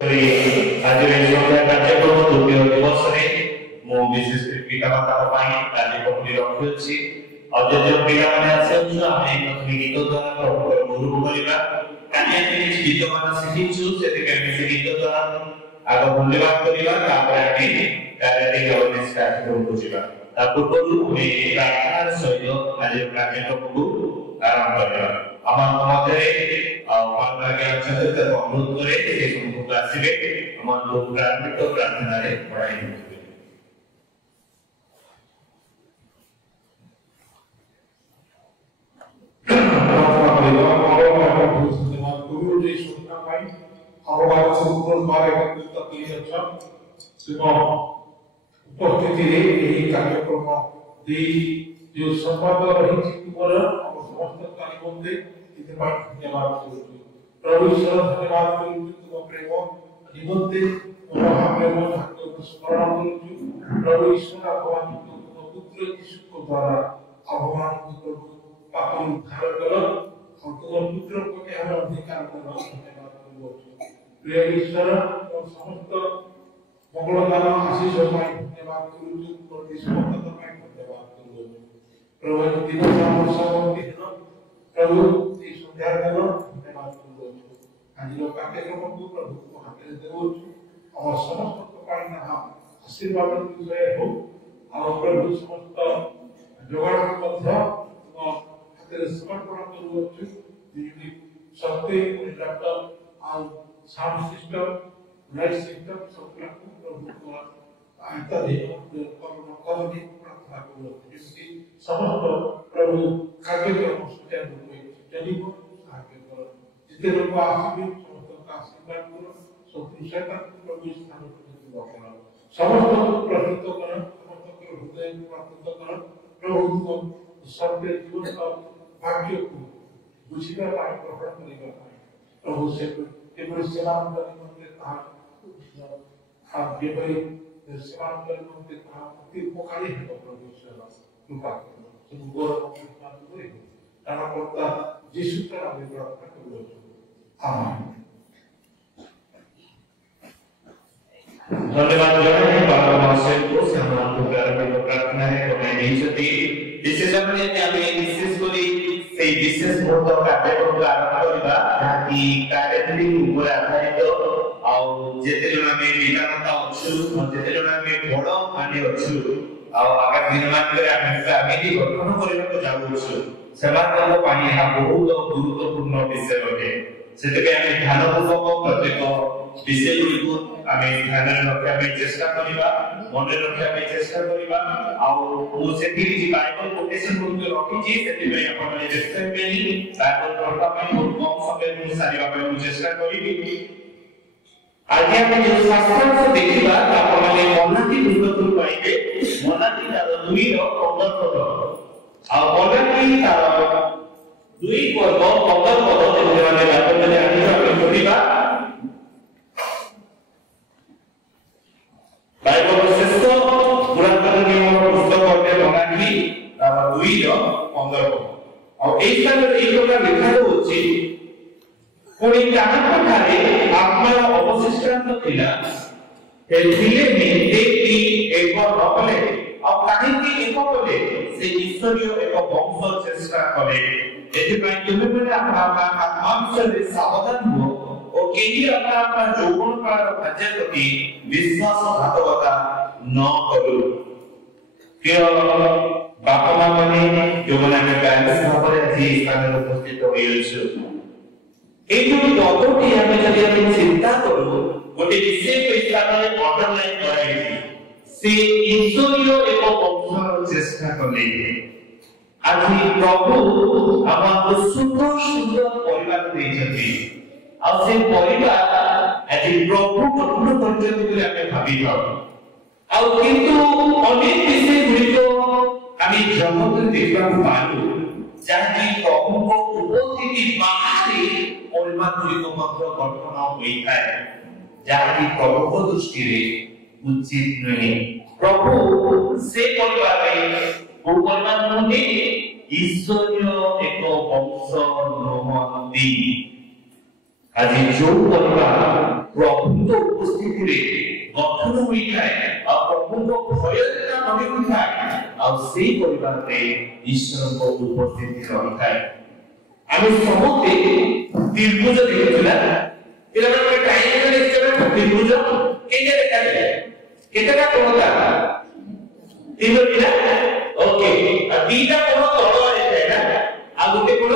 आज संध्या कार्यक्रम द्वितीय दिवस मु विशेष पितामाता कार्यक्रम रखी और जो पिला मैंने आसे आम गीत द्वारा प्रभु गुरु करवा गीत मान शिखीचु से गीत द्वारा आग धन्यवाद कार्यक्रम को जीवा पूर्व प्रार्थना सहित आज कार्यक्रम को आरंभ करवा मध्य अनुरोध करे सम्मुख आसवे प्रारंभिक प्रार्थना पढ़ाई उपस्थिति कार्यक्रम जो संवाद रही समस्त कार्यक्रम धन्यवाद प्रभु ईश्वर धन्यवाद तुम प्रेम निमंते महाप्रेम स्मरण करूँ प्रभु ईश्वर भगवान पुत्र यीशु को द्वारा भगवान पुत्र पाप उद्धार कर और तुम पुत्र को हम अधिकार कर धन्यवाद करूँ प्रिय ईश्वर समस्त मंगलदान आशीष धन्यवाद करूँ समस्त धन्यवाद करूँ प्रभु दिन प्रभु संध्या धन्यवाद करूँ आज कार्यक्रम को प्रभु को हाथ में देवु और समस्त आशीर्वाद विषय हो और प्रभु समस्त जोगाड़ हाथ में समर्पण करूँ शक्ति लैपटॉप और साउंड सिस्टम लाइट सिस्टम सब प्रभु को प्रार्थना करूँ समस्त प्रभु कार्यक्रम सुचारू चलिए साहाय्य करो जितने लोग आसवे समस्त का आशीर्वाद करो शत्रु शैतान को प्रभु स्थान पर रखो समस्त प्रतीत करो समस्त के हृदय प्राप्त करो प्रभु को सबके जीवन का भाग्य को बुझिबा पाए ग्रहण करिबा पाए प्रभु से केवल सेवा करने कहा आप केवल सेवा करने कहा अति उपकारी है प्रभु सेवा कृपा करो सब गौरव प्राप्त करो तारा करता यीशु का नाम में प्रार्थना करूँ आमीन धन्यवाद जनाए बाबा महाशय को से हम प्रारंभिक प्रार्थना है तो मैं नहीं चाहती विशेष अपने हमें विशेष कोई से विशेष मुहूर्त कार्यक्रम का आरंभ करबा ताकि कार्यक्रम ऊपर आधारित और जेते जणा में पितामाता अछु जेते जणा में बड़ माने अछु और आगामी दिन मान करे आमे फैमिली गठन करबा को जाउछु सेवाको पानी हा बहुत गुरुत्वपूर्ण विषय अटे सेते आमे ध्यान पूर्वक प्रत्येक विषय को आमे ध्यान रखा पे चेष्टा करिबा मन रखा पे चेष्टा करिबा और वो सेति जी बाइबल कोटेशन को रखी छी सेति में अपन माने देखते बेनी बाइबल पढ़ता में बहुत कम समय में सारीबा पे चेष्टा करिबी आज हम जो शास्त्रांश देखिबा अपन माने मनाती पुस्तक पाइबे मनाती तार 2 रो 15 पद और मनाती तार 2 पद 15 पद जेते माने बाइबल में आनी हम पढ़िबा बाइबल श्रेष्ठ पुरातन नियम पुस्तक अटे मनाती तार 2 रो 15 पद और एई स्थान रे एई प्रकार लिखा होछि पुणी ताहां ठारे आत्मार अवशिष्टांत थिला हेथिले नितेति एक रकले और काहिंकी एक कले से ईश्वरीय एक वंश चेष्टा करे एथि पई तुमे माने आपना आत्मा से सावधान हो और केही अपना जोगुण काल राज्य प्रति विश्वासघातकता न करू के बापा मां माने जो माने पेरेंट्स भाबरे আজি स्थान उपस्थित होइछु एतु ततोटी हमें जदि हम चिंता करू गोटे विषय को स्थान में अंडरलाइन कराई से ईश्वरीय एक वंश चेष्टा करले आज प्रभु हमको सुंदर सुंदर परिवार देइछथि आ से परिवार आज प्रभु गठन करछथि बोली हमें भाबिबा आ किंतु अनेक विषय गुड़िक आमी जगत देखा पालु जहाँ प्रभु को उपस्थिति बाहरी परिवार गुड़िक मात्र गठन होता है जहाँ प्रभु दृष्टि उचित नहीं प्रभु से परिवार वो परिवार नुहे ईश्वरीय एक वंश नुहति आज जो परिवार ପ୍ରଭୁଙ୍କ ଉପସ୍ଥିତିରେ ଗଠନ ହୋଇଥାଏ ଆଉ ପ୍ରଭୁଙ୍କ ଭୟତା ବଢ଼ି ଉଠିଥାଏ ଆଉ ସେଇ ପରିବାରରେ ଈଶ୍ୱରଙ୍କ ଉପସ୍ଥିତି ରହିଥାଏ। ଆମେ ସମସ୍ତେ ତ୍ରିଭୁଜ ଦେଖିଥିଲା ପିଲାମାନେ ଟ୍ରାଇଆଙ୍ଗଲ ଦେଖିଛନ୍ତି ତ୍ରିଭୁଜ କେତେ ଦେଖାଯାଏ କେତେଟା କୋଣଟା ତିନୋଟି ନା ଓକେ ଆଉ ଦିଟା କୋଣ ତଳରେ ଥାଏ ନା ଆଉ ଗୋଟେ କୋଣ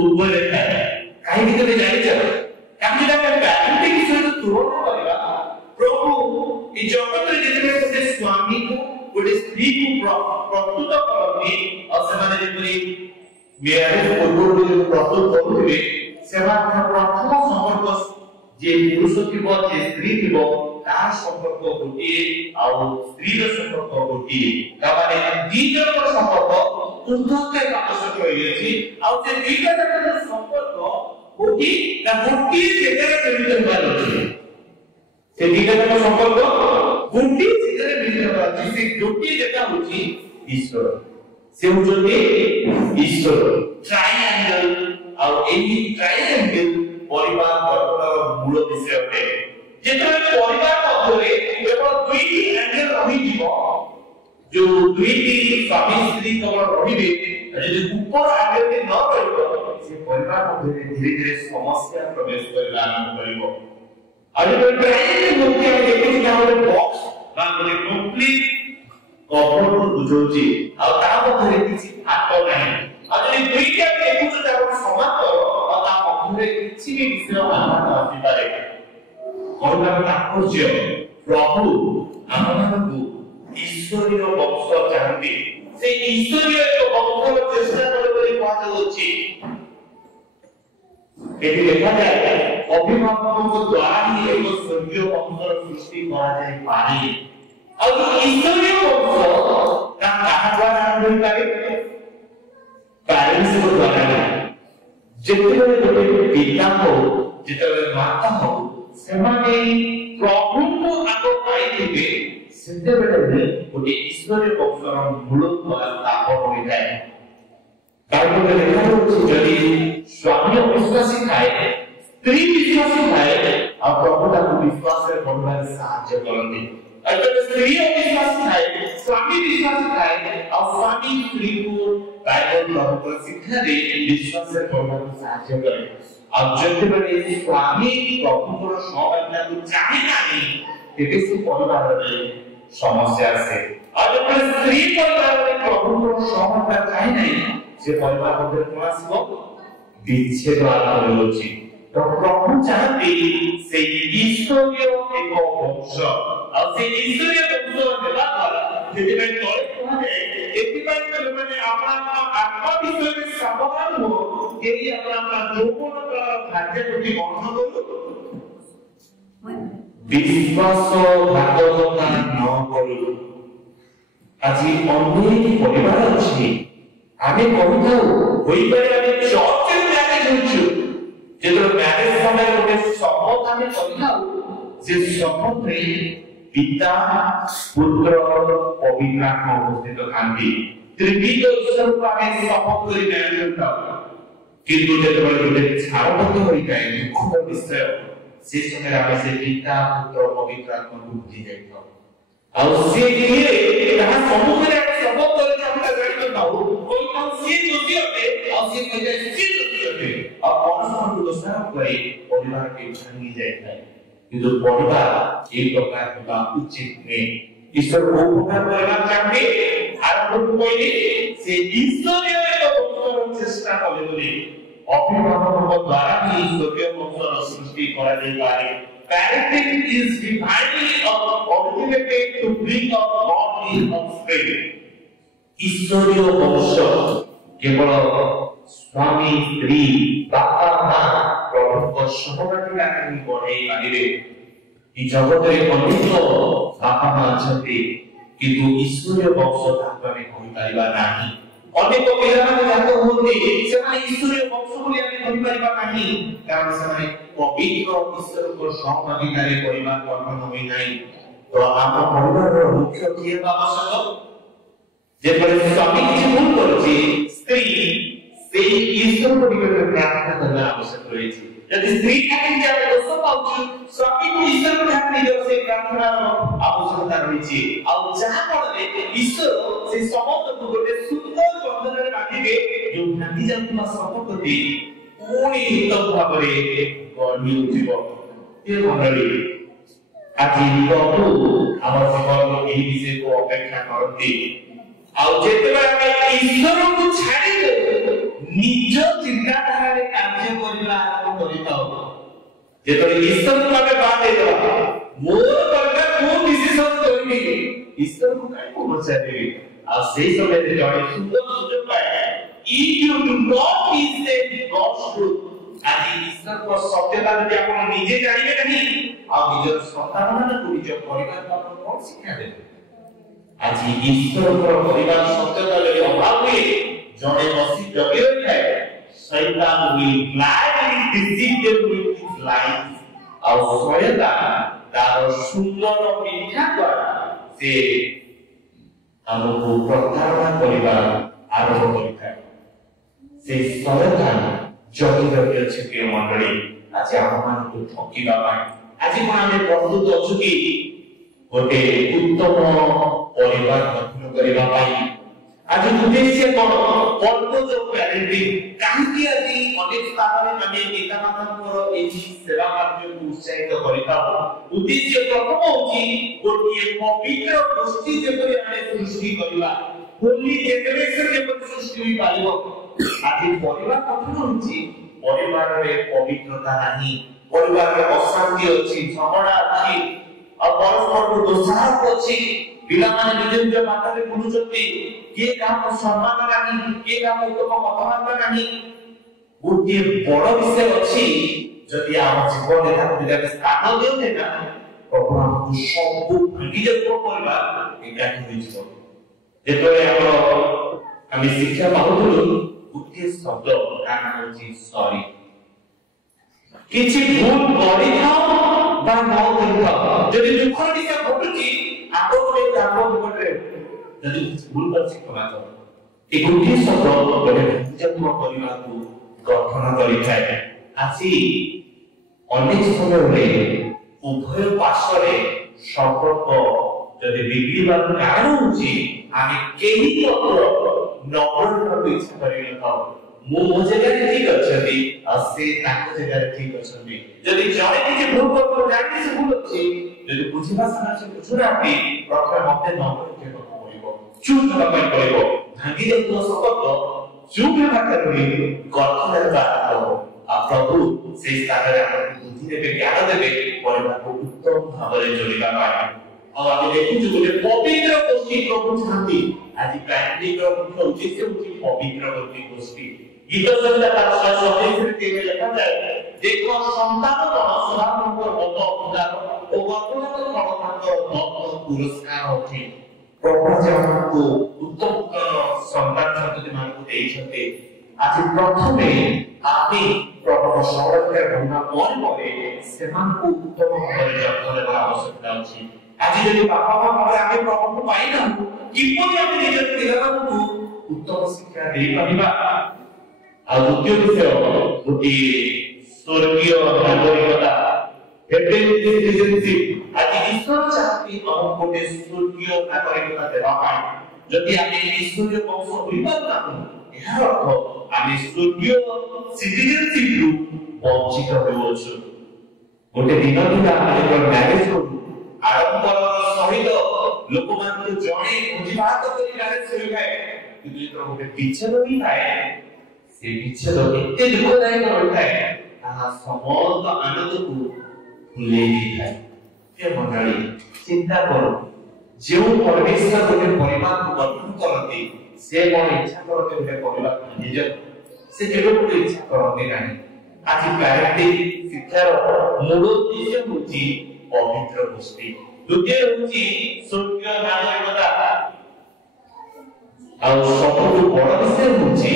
ଉପରେ ଥାଏ କାହିଁକି ତମେ ଜାଣିଛ କାହିଁକି ଆମେ ପ୍ୟାରେଣ୍ଟିଂ ସହିତ ତୁଳନା କରିବା ପ୍ରଭୁ ଏ ଜଗତରେ ଯେତେବେଳେ ଗୋଟେ ସ୍ୱାମୀକୁ ଗୋଟେ ସ୍ତ୍ରୀକୁ ପ୍ରସ୍ତୁତ କରନ୍ତି ଆଉ ସେମାନେ ଯେପରି ମ୍ୟାରେଜ ପୂର୍ବରୁ ଯେଉଁ ପ୍ରସ୍ତୁତ କରୁଥିବେ ସେମାନଙ୍କର ପ୍ରଥମ ସମ୍ପର୍କ ଯେ ପୁରୁଷ ଥିବ ଯେ ସ୍ତ୍ରୀ ଥିବ ତାର ସମ୍ପର୍କ ଗୋଟିଏ ଆଉ ସ୍ତ୍ରୀର ସମ୍ପର୍କ ଗୋଟିଏ ତାମାନେ ଦି ଜଣଙ୍କର ସମ୍ପର୍କ ଉର୍ଦ୍ଧ୍ୱ ଆବଶ୍ୟକ ହୋଇଅଛି ଆଉ ସେ ଦିଟା ଯାକର ସମ୍ପର୍କ ଗୋଟିଏ ଜାଗାରେ ମିଳିତ ହେବାର ଅଛି। ସେ ଦିଟା ଯାକ ସମ୍ପର୍କ ଗୋଟିଏ ଜାଗାରେ ମିଳିତ ହେବାର ଅଛି। ସେ ଗୋଟିଏ ଜାଗା ହେଉଛି ଈଶ୍ୱର। ସେ ହେଉଛନ୍ତି ଈଶ୍ୱର। ଟ୍ରାଇଆଙ୍ଗଲ ଆଉ ଏହି ଟ୍ରାଇଆଙ୍ଗଲ ପରିବାର ଗଠନର ମୂଳ ବିଷୟ ଅଟେ। ଯେତେବେଳେ ପରିବାର ମଧ୍ୟରେ କେବଳ ଦୁଇଟି ଆଙ୍ଗେଲ ରହିଯିବ ଯୋଉ ଦୁଇଟି ସ୍ୱାମୀ ସ୍ତ୍ରୀ କେବଳ ରହିବେ ଯଦି ଉପର ଆଙ୍ଗେଲଟି ନ ରହିବ ସେ ପରିବାର ମଧ୍ୟରେ ଧୀରେ ଧୀରେ ସମସ୍ୟା ପ୍ରବେଶ କରିବା ଆରମ୍ଭ କରିବ। ଆଉ ଯେତେବେଳେ ଟ୍ରାଇଆଙ୍ଗଲ ମୂର୍ତ୍ତି ଆମେ ଦେଖୁଛୁ ତା ଗୋଟେ ବକ୍ସ ବା ଗୋଟେ କମ୍ପ୍ଲିଟ କଭରକୁ ବୁଝଉଛି ଆଉ ତା ମଧ୍ୟରେ କିଛି ଫାଟ ନାହିଁ। ଆଉ ଯଦି ଦୁଇଟି ଆମେ ଦେଖୁଛୁ ତାର ସମାନ୍ତର ଆଉ ତା ମଧ୍ୟରେ କିଛି ବି ବିଷୟ ଆଘାତ ଆସିପାରେ। କହିବାର ତାତ୍ପର୍ଯ୍ୟ ପ୍ରଭୁ ଆମମାନଙ୍କୁ ଈଶ୍ୱରୀୟ ବଂଶ ଚାହାନ୍ତି। ସେ ଈଶ୍ୱରୀୟ ଏକ ବଂଶର ଚେଷ୍ଟା କରେ ବୋଲି କୁହାଯାଉଛି। ଏଠି ଲେଖାଯାଏ ଅଭିଭାବକଙ୍କ ଦ୍ୱାରା ହିଁ ଏକ ସ୍ୱର୍ଗୀୟ ବଂଶର ସୃଷ୍ଟି କରାଯାଇପାରେ। ଆଉ ଈଶ୍ୱରୀୟ ବଂଶ କାହା ଦ୍ୱାରା ଆରମ୍ଭ ହୋଇପାରେ? ପ୍ୟାରେଣ୍ଟସଙ୍କ ଦ୍ୱାରା। ଯେତେବେଳେ ଗୋଟେ ପିତା ହଉ ଯେତେବେଳେ ମାତା ହଉ ସେମାନେ ପ୍ରଭୁଙ୍କୁ ଆଗ ପାଇଥିବେ ସେତେବେଳେ ଗୋଟେ ଈଶ୍ୱରୀୟ ବଂଶର ମୂଳ ସ୍ଥାପନ ହୋଇଥାଏ। ବାଇବଲରେ ଲେଖାଯାଉଛି ଯଦି ସ୍ୱାମୀ ଅବିଶ୍ୱାସୀ ଥାଏ ସ୍ତ୍ରୀ ବିଶ୍ୱାସୀ ଥାଏ ଆଉ ପ୍ରଭୁ ତାକୁ ବିଶ୍ୱାସରେ ବଢ଼ିବାରେ ସାହାଯ୍ୟ କରନ୍ତି। ଆଉ ଯଦି ସ୍ତ୍ରୀ ଅବିଶ୍ୱାସୀ ଥାଏ ସ୍ୱାମୀ ବିଶ୍ୱାସୀ ଥାଏ ଆଉ ସ୍ୱାମୀ ସ୍ତ୍ରୀକୁ ବାଇବଲ ପ୍ରଭୁଙ୍କର ଶିକ୍ଷାରେ ବିଶ୍ୱାସରେ ବଢ଼ିବାକୁ ସାହାଯ୍ୟ କରେ। ଆଉ ଯେତେବେଳେ ସ୍ୱାମୀ ପ୍ରଭୁଙ୍କର ସହଭାଗିତାକୁ ଚାହେଁ ନାହିଁ ତେବେ ସେ ପରିବାରରେ ସମସ୍ୟା ଆସେ। ଆଉ ଯେତେବେଳେ ସ୍ତ୍ରୀ ପରିବାରରେ ପ୍ରଭୁଙ୍କର ସହଭାଗିତା ଚାହେଁ ନାହିଁ ସେ ପରିବାର ମଧ୍ୟରେ କଣ ଆସିବ? ବିଚ୍ଛେଦ ଆରମ୍ଭ ହେଉଛି। ତ ପ୍ରଭୁ ଚାହାନ୍ତି ସେଇ ଈଶ୍ୱରୀୟ ଏକ ବଂଶ ଆଉ ସେଇ ଈଶ୍ୱରୀୟ ବଂଶ ହେବା ଦ୍ୱାରା ସେଥିପାଇଁ ତଳେ କୁହାଯାଏ ଏଥିପାଇଁ ମାନେ ଆପଣଙ୍କ ଆତ୍ମା ବିଷୟରେ ସାବଧାନ ହୁଅ କେହି ଆପଣଙ୍କ ଯୌବନ କାଳର କାର୍ଯ୍ୟକୃତି ବନ୍ଦ କରୁ ବିଶ୍ୱାସଘାତକତା ନ କରୁ। ଆଜି ଅନେକ ପରିବାର ଅଛି ଆମେ କହିଥାଉ ହୋଇପାରେ ଆମେ ଚର୍ଚ୍ଚରେ ମ୍ୟାରେଜ ହେଉଛୁ ଯେତେବେଳେ ମ୍ୟାରେଜ ସମୟରେ ଗୋଟେ ଶପଥ ଆମେ କରିଥାଉ ସେ ଶପଥରେ ପିତା ପୁତ୍ର ପବିତ୍ର ଆତ୍ମା ଉପସ୍ଥିତ ଥାନ୍ତି। ତ୍ରିବିଧ ଈଶ୍ୱରକୁ ଆମେ ଶପଥ କରି ମ୍ୟାରେଜ କରିଥାଉ କିନ୍ତୁ ଯେତେବେଳେ ଗୋଟେ ଛାଡ଼ପତ୍ର ହୋଇଥାଏ ଦୁଃଖର ବିଷୟ ସେ ସମୟରେ ଆମେ ସେ ପିତା ପୁତ୍ର ପବିତ୍ର ଆତ୍ମାକୁ ଭୁଲି ଯାଇଥାଉ ଆଉ ସେ କିଏ ତାହା ସମ୍ମୁଖରେ ଆମେ ଶପଥ କରି ଆମେ ଜାଣିଥାଉ କହିଥାଉ ସିଏ ଦୋଷୀ ଅଟେ ଆଉ ସିଏ କହିଥାଏ ସିଏ ଦୋଷୀ ଅଟେ ଆଉ ପରସ୍ପରକୁ ଦୋଷାରୋପ କରି ପରିବାରଟି ଭାଙ୍ଗି ଯାଇଥାଏ। କିନ୍ତୁ ପରିବାର এই প্রকার হেবা উচিত নেই। ঈশ্বর কোন প্রকার পরিবার চাইবে আরম্ভକୁ କହିଲି ସେ ଈଶ୍ୱରୀୟ ଏକ ବଂଶର ଚେଷ୍ଟା କଲେ ବୋଲି ଅଭିଭାବକଙ୍କ ଦ୍ୱାରା ହିଁ ଈଶ୍ୱରୀୟ ବଂଶର ସୃଷ୍ଟି କରାଯାଇପାରେ। Parenting is divinely originated to bring up godly offspring. ଈଶ୍ୱରୀୟ ବଂଶ କେବଳ ସ୍ୱାମୀ ସ୍ତ୍ରୀ ବାପା ମା ପ୍ରଭୁଙ୍କ ସହଭାଗିତା ହିଁ ବଢ଼େଇ ପାରିବେ। এই জগতের অনেক বাপা মা অଛନ୍ତି কিন্তু ଈଶ୍ୱରୀୟ ବଂଶ ତାକୁ ଆମେ କହିପାରିବା ନାହିଁ। ଅନେକ ପିଲାମାନେ ଜାତ ହୁଅନ୍ତି ସେମାନେ ଈଶ୍ୱରୀୟ ବଂଶ ବୋଲି ଆମେ କହିପାରିବା ନାହିଁ କାରଣ ସେମାନେ ପବିତ୍ର ଈଶ୍ୱରଙ୍କ ସହଭାଗିତାରେ ପରିବାର ଗଠନ ହୋଇନାହିଁ। ତ ଆମ ପରିବାରର ମୁଖ୍ୟ କିଏ ହେବା ଆବଶ୍ୟକ? ଯେପରି ସ୍ୱାମୀ କିଛି ଭୁଲ କରୁଛି ସ୍ତ୍ରୀ ସେଇ ଈଶ୍ୱରଙ୍କ ନିକଟରେ ପ୍ରାର୍ଥନା କରିବା ଆବଶ୍ୟକ ରହିଛି। ଯଦି ସ୍ତ୍ରୀ ଠାକୁରଙ୍କୁ ଆମେ ଦୋଷ ପାଉଛୁ ସ୍ୱାମୀକୁ ଈଶ୍ୱରକୁ ଠାକୁର ନିଜର ସେ ପ୍ରାର୍ଥନାର ଆବଶ୍ୟକତା ରହିଛି ଆଉ ଯାହା ଫଳରେ ଈଶ୍ୱର ସେ ସମସ୍ତଙ୍କୁ ଗୋଟେ ସୁନ୍ଦର ବନ୍ଧନରେ ବାନ୍ଧିବେ ଯୋଉ ଭାଙ୍ଗି ଯାଉଥିବା ସମ୍ପର୍କଟି ପୁଣି ଉତ୍ତମ ଭାବରେ ଗଢ଼ି ଉଠିବ। ଏ ମଣ୍ଡଳୀ ଆଜି ପ୍ରଭୁ ଆମ ଜୀବନର ଏହି ବିଷୟକୁ ଅପେକ୍ଷା କରନ୍ତି ଆଉ ଯେତେବେଳେ ଆମେ ଈଶ୍ୱରକୁ ଛାଡ଼ିବୁ ନିଜ ଚିନ୍ତାଧାରାରେ କାର୍ଯ୍ୟ କରିବା ଆରମ୍ଭ କରିଥାଉ ଯେତେବେଳେ ଈଶ୍ୱରକୁ ଆମେ ବାଦ ଦେଇଦେବା ମୋର ଦରକାର ମୁଁ ଡିସିସନ କରିବି ଈଶ୍ୱରକୁ କାହିଁକି ପଚାରିବି ଆଉ ସେଇ ସମୟରେ ଜଣେ ସୁନ୍ଦର ସୁଯୋଗ ପାଏ if you do not listen God's truth ଆଜି ଈଶ୍ୱରଙ୍କ ସତ୍ୟତା ଯଦି ଆପଣ ନିଜେ ଜାଣିବେ ନାହିଁ ଆଉ ନିଜର ସନ୍ତାନମାନଙ୍କୁ ନିଜ ପରିବାରକୁ ଆପଣ କଣ ଶିକ୍ଷା ଦେବେ ଆଜି ଈଶ୍ୱରଙ୍କର ପରିବାର ସତ୍ୟତା ଯଦି ଅଭାବ ହୁଏ ଜଣେ ବସି ଜଗି ରହିଥାଏ Shaitaan will gladly deceive them with his lies ଆଉ ଶୟତାନ ତାର ସୁନ୍ଦର ମିଥ୍ୟା ଦ୍ୱାରା ସେ ଆମକୁ ପ୍ରତାରଣା କରିବା ଆରମ୍ଭ କରିଥାଏ ସେ ଶୟତାନ ଜଗି ଜଗି ଅଛି ପ୍ରିୟ ମଣ୍ଡଳୀ ଆଜି ଆମମାନଙ୍କୁ ଠକିବା ପାଇଁ ଆଜି କଣ ଆମେ ପ୍ରସ୍ତୁତ ଅଛୁ କି ଗୋଟେ ଉତ୍ତମ ପରିବାର ଗଠନ କରିବା ପାଇଁ ଆଜି ଉଦ୍ଦେଶ୍ୟ କଣ ପର୍ପୋଜ ଅଫ ପ୍ୟାରେଣ୍ଟିଂ କାହିଁକି ଆଜି ଅନେକ ସ୍ଥାନରେ ଆମେ ପିତାମାତାଙ୍କର ଏହି ସେବା କାର୍ଯ୍ୟକୁ ଉତ୍ସାହିତ କରିଥାଉ ଉଦ୍ଦେଶ୍ୟ ପ୍ରଥମ ହେଉଛି ଗୋଟିଏ ପବିତ୍ର ଗୋଷ୍ଠୀ ଯେପରି ଆମେ ସୃଷ୍ଟି କରିବା ହୋଲି ଜେନେରେସନ ଯେପରି ସୃଷ୍ଟି ହୋଇପାରିବ ଆଜି ପରିବାର ଗଠନ ହେଉଛି ପରିବାରରେ ପବିତ୍ରତା ନାହିଁ ପରିବାରରେ ଅଶାନ୍ତି ଅଛି ଝଗଡ଼ା ଅଛି ଆଉ ପରସ୍ପରକୁ ଦୋଷାରୋପ ଅଛି ପିଲାମାନେ ନିଜ ନିଜ ବାଟରେ ବୁଲୁଛନ୍ତି କିଏ କାହାକୁ ସମ୍ମାନ ନାହିଁ କିଏ କାହାକୁ ଉତ୍ତମ କଥାବାର୍ତ୍ତା ନାହିଁ ଗୋଟିଏ ବଡ଼ ବିଷୟ ଅଛି ଯଦି ଆମ ଜୀବନରେ ତାକୁ ଯଦି ଆମେ ସ୍ଥାନ ଦିଅନ୍ତେ ନା ପ୍ରଭୁ ଆମକୁ ସବୁ ଭାଙ୍ଗି ଯାଉଥିବା ପରିବାର ଏକାଠି ହୋଇଯିବ ଯେତେବେଳେ ଆମେ ଶିକ୍ଷା ପାଉଥିଲୁ ଗୋଟିଏ ଶବ୍ଦ ତା ନାମ ହେଉଛି ସରି କିଛି ଭୁଲ କରିଥାଉ ବା ନ କରିଥାଉ ଯଦି ଦୁଃଖର ବିଷୟ ଘଟୁଛି ଆପଣ ତାଙ୍କ ନିକଟରେ ଯଦି ଭୁଲ କରିଛି କ୍ଷମା କର ଏ ଗୋଟିଏ ଶବ୍ଦ ଗୋଟେ ଭାଙ୍ଗିଯାଉଥିବା ପରିବାରକୁ ଗଠନ କରିଥାଏ ଆଜି ଅନେକ ସମୟରେ ଉଭୟ ପାର୍ଶ୍ୱରେ ସମ୍ପର୍କ ଯଦି ବିଗିଡ଼ିବାର କାରଣ ହେଉଛି ଆମେ କେହି ନବରକୁ ଇଚ୍ଛା କରିନଥାଉ ମୁଁ ମୋ ଜାଗାରେ ଠିକ ଅଛନ୍ତି ଆଉ ସେ ତାଙ୍କ ଜାଗାରେ ଠିକ ଅଛନ୍ତି ଯଦି ଜଣେ କିଛି ଭୁଲ କରୁଥିବ ଜାଣିକି ସେ ଭୁଲ ଅଛି ଯଦି ବୁଝିବା ସମୟରେ ସେ ବୁଝୁନାହାନ୍ତି ପ୍ରଥମେ ମତେ ନବର କରିବାକୁ ପଡିବ ଚୁପ୍ ହେବା ପାଇଁ ପଡିବ ଭାଙ୍ଗି ଯାଉଥିବା ସମ୍ପର୍କ ଚୁପ୍ ହେବା କାରଣରୁ ଗଠନ ହେବା ଆରମ୍ଭ ଆଉ ପ୍ରଭୁ ସେଇ ସ୍ଥାନରେ ଆମକୁ ବୁଦ୍ଧି ଦେବେ ଜ୍ଞାନ ଦେବେ ପରିବାରକୁ ଉତ୍ତମ ଭାବରେ ଯୋଡ଼ିବା ପାଇଁ ଆଉ ଆମେ ଦେଖୁଛୁ ଗୋଟେ ପବିତ୍ର ଗୋଷ୍ଠୀ ପ୍ରଭୁ ଚାହାନ୍ତି ଆଜି ପ୍ୟାରେଣ୍ଟିଂର ମୁଖ୍ୟ ଉଦ୍ଦେଶ୍ୟ ହେଉଛି ପବିତ୍ର ଗୋଷ୍ଠୀ ଗୀତ ସଂହିତା 127 ଲେଖାଯାଏ ଦେଖ ସନ୍ତାନ କଣ ସଦାପ୍ରଭୁଙ୍କ ମତ ଅଧିକାର ଓ ଗର୍ଭଜାତ କଣ ତାଙ୍କର ଦତ୍ତ ପୁରସ୍କାର ଅଟେ ପ୍ରଭୁ ଆମକୁ ଉତ୍ତମ ସନ୍ତାନ ସନ୍ତତିମାନଙ୍କୁ ଦେଇଛନ୍ତି ଆଜି ପ୍ରଥମେ ଆମେ ପ୍ରଭୁଙ୍କ ସଂରକ୍ଷଣ କରିବା ପରେ ସେମାନଙ୍କୁ ଉତ୍ତମ ଭାବରେ ଯତ୍ନ ନେବାର ଆବଶ୍ୟକତା ଅଛି ଆଜି ଯଦି ବାପା ମା ଭାବରେ ଆମେ ପ୍ରଭୁଙ୍କୁ ପାଇନାହୁଁ କିପରି ଆମେ ନିଜର ପିଲାମାନଙ୍କୁ ଉତ୍ତମ ଶିକ୍ଷା ଦେଇପାରିବା ଆଉ ଦ୍ୱିତୀୟ ବିଷୟ ଗୋଟିଏ ସ୍ୱର୍ଗୀୟ ନାଗରିକତା ଆଜି ଈଶ୍ୱର ଚାହାନ୍ତି ଆମକୁ ଗୋଟେ ସ୍ୱର୍ଗୀୟ ନାଗରିକତା ଦେବା ପାଇଁ ଯଦି ଆମେ ଈଶ୍ୱରୀୟ ବଂଶ ହୋଇପାରୁନାହୁଁ ଏହାର ଅର୍ଥ ଆମେ ସ୍ୱର୍ଗୀୟ ସିଟିଜେନସିପରୁ ବଞ୍ଚିତ ହେଉଅଛୁ ଗୋଟେ ଦିନ ଥିଲା ଆମେ ଯେତେବେଳେ ମ୍ୟାରେଜ କରୁ ଆଡ଼ମ୍ବର ସହିତ ଲୋକମାନଙ୍କୁ ଜଣେ ବୁଝିବାଦ କରି ମ୍ୟାରେଜ ହୋଇଥାଏ କିନ୍ତୁ ଯେତେବେଳେ ଗୋଟେ ବିଚ୍ଛେଦ ହୋଇଥାଏ ସେ ବିଚ୍ଛେଦ ଏତେ ଦୁଃଖଦାୟକ ହୋଇଥାଏ ତାହା ସମସ୍ତ ଆନନ୍ଦକୁ ଭୁଲେଇ ଦେଇଥାଏ ପ୍ରିୟ ମଣ୍ଡଳୀ ଚିନ୍ତା କର ଯେଉଁ ପରମେଶ୍ୱର ଗୋଟେ ପରିବାରକୁ ଗଠନ କରନ୍ତି ସେ କଣ ଇଚ୍ଛା କରନ୍ତି ଗୋଟେ ପରିବାର ଭାଙ୍ଗିଯାଉ ସେ କେବେ ଗୋଟେ ଇଚ୍ଛା କରନ୍ତି ନାହିଁ ଆଜି ପ୍ୟାରେଣ୍ଟିଂ ଶିକ୍ଷାର ମୂଳ ଉଦ୍ଦେଶ୍ୟ ହେଉଛି ପବିତ୍ର ଗୋଷ୍ଠୀ ଦ୍ୱିତୀୟ ହେଉଛି ସ୍ୱର୍ଗୀୟ ନାଗରିକତା ଆଉ ସବୁଠୁ ବଡ଼ ବିଷୟ ହେଉଛି